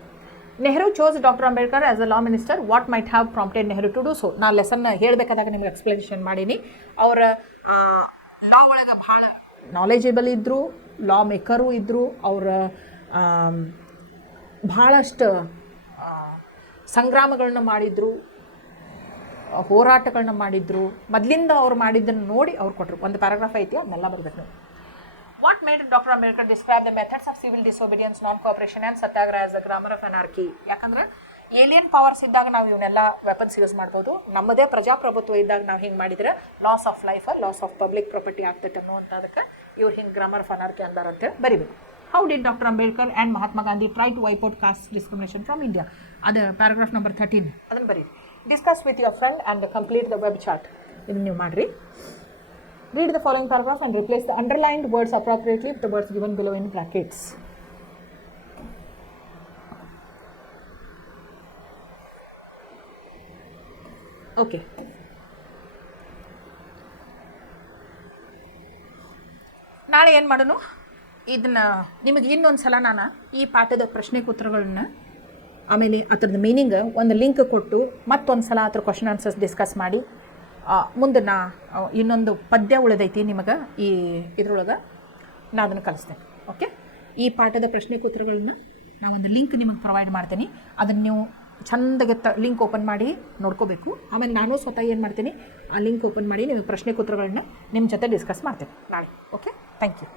Nehru chose doctor Ambedkar as a law minister. What might have prompted Nehru to do so? ನಾನು ಲೆಸನ್ನ ಹೇಳಬೇಕಾದಾಗ ನಿಮ್ಗೆ ಎಕ್ಸ್ಪ್ಲನೇಷನ್ ಮಾಡೀನಿ. ಅವರ ಲಾ ಒಳಗೆ ಭಾಳ ನಾಲೆಜಬಲ್ ಇದ್ದರು, ಲಾ ಮೇಕರು ಇದ್ದರು. ಅವರ ಭಾಳಷ್ಟು ಸಂಗ್ರಾಮಗಳನ್ನ ಮಾಡಿದರು, ಹೋರಾಟಗಳನ್ನ ಮಾಡಿದರು. ಮೊದಲಿಂದ ಅವ್ರು ಮಾಡಿದ್ದನ್ನು ನೋಡಿ ಅವ್ರು ಕೊಟ್ಟರು. ಒಂದು ಪ್ಯಾರಾಗ್ರಾಫ್ ಐತಿ, ಅದನ್ನೆಲ್ಲ ಬರಬೇಕು ನೀವು. What made Dr. Ambedkar describe the methods of civil disobedience, non-cooperation and satyagraha as the grammar of anarchy? ಯಾಕಂದ್ರೆ ಏಲಿಯನ್ ಪವರ್ಸ್ ಇದ್ದಾಗ ನಾವು ಇವನ್ನೆಲ್ಲ ವೆಪನ್ಸ್ ಯೂಸ್ ಮಾಡ್ಬೋದು. ನಮ್ಮದೇ ಪ್ರಜಾಪ್ರಭುತ್ವ ಇದ್ದಾಗ ನಾವು ಹಿಂಗೆ ಮಾಡಿದರೆ loss of life, loss of public property ಆಗ್ತೈತೆ ಅನ್ನುವಂಥದಕ್ಕೆ ಇವ್ರು ಹಿಂಗೆ ಗ್ರಾಮರ್ ಆಫ್ ಅನಾರ್ಕಿ ಅಂದಾರ ಅಂತೇಳಿ ಬರಿಬೇಕು. How did Dr. Ambedkar and Mahatma Gandhi try to wipe out caste discrimination from India? ಅದು ಪ್ಯಾರಾಗ್ರಾಫ್ ನಂಬರ್ 13 ಅದನ್ನು ಬರೀರಿ. Discuss with your friend and complete the web chart. ಇದನ್ನು ನೀವು ಮಾಡಿರಿ. Read the following paragraph and replace the underlined words appropriately with the words given below in brackets. Okay. ನಾಳೆ ಏನು ಮಾಡೋಣ, ಇದನ್ನು ನಿಮಗೆ ಇನ್ನೊಂದು ಸಲ ನಾನು ಈ ಪಾಠದ ಪ್ರಶ್ನೆ ಉತ್ತರಗಳನ್ನ ಆಮೇಲೆ ಅದ್ರದ್ದು ಮೀನಿಂಗ್ ಒಂದು ಲಿಂಕ್ ಕೊಟ್ಟು ಮತ್ತೊಂದು ಸಲ ಅದ್ರ ಕ್ವಶನ್ ಆನ್ಸರ್ಸ್ ಡಿಸ್ಕಸ್ ಮಾಡಿ ಮುಂದೆ ಇನ್ನೊಂದು ಪದ್ಯ ಉಳಿದೈತಿ ನಿಮಗೆ ಈ ಇದ್ರೊಳಗೆ ನಾ ಅದನ್ನು ಕಲಿಸ್ತೇನೆ. ಓಕೆ. ಈ ಪಾಠದ ಪ್ರಶ್ನೆ ಉತ್ತರಗಳನ್ನ ನಾವೊಂದು ಲಿಂಕ್ ನಿಮಗೆ ಪ್ರೊವೈಡ್ ಮಾಡ್ತೀನಿ. ಅದನ್ನು ನೀವು ಚೆಂದಾಗೆ ಲಿಂಕ್ ಓಪನ್ ಮಾಡಿ ನೋಡ್ಕೋಬೇಕು. ಆಮೇಲೆ ನಾನು ಸ್ವತಃ ಏನು ಮಾಡ್ತೀನಿ, ಆ ಲಿಂಕ್ ಓಪನ್ ಮಾಡಿ ನಿಮಗೆ ಪ್ರಶ್ನೆ ಉತ್ತರಗಳನ್ನ ನಿಮ್ಮ ಜೊತೆ ಡಿಸ್ಕಸ್ ಮಾಡ್ತೇನೆ ನಾಳೆ. ಓಕೆ. Thank you.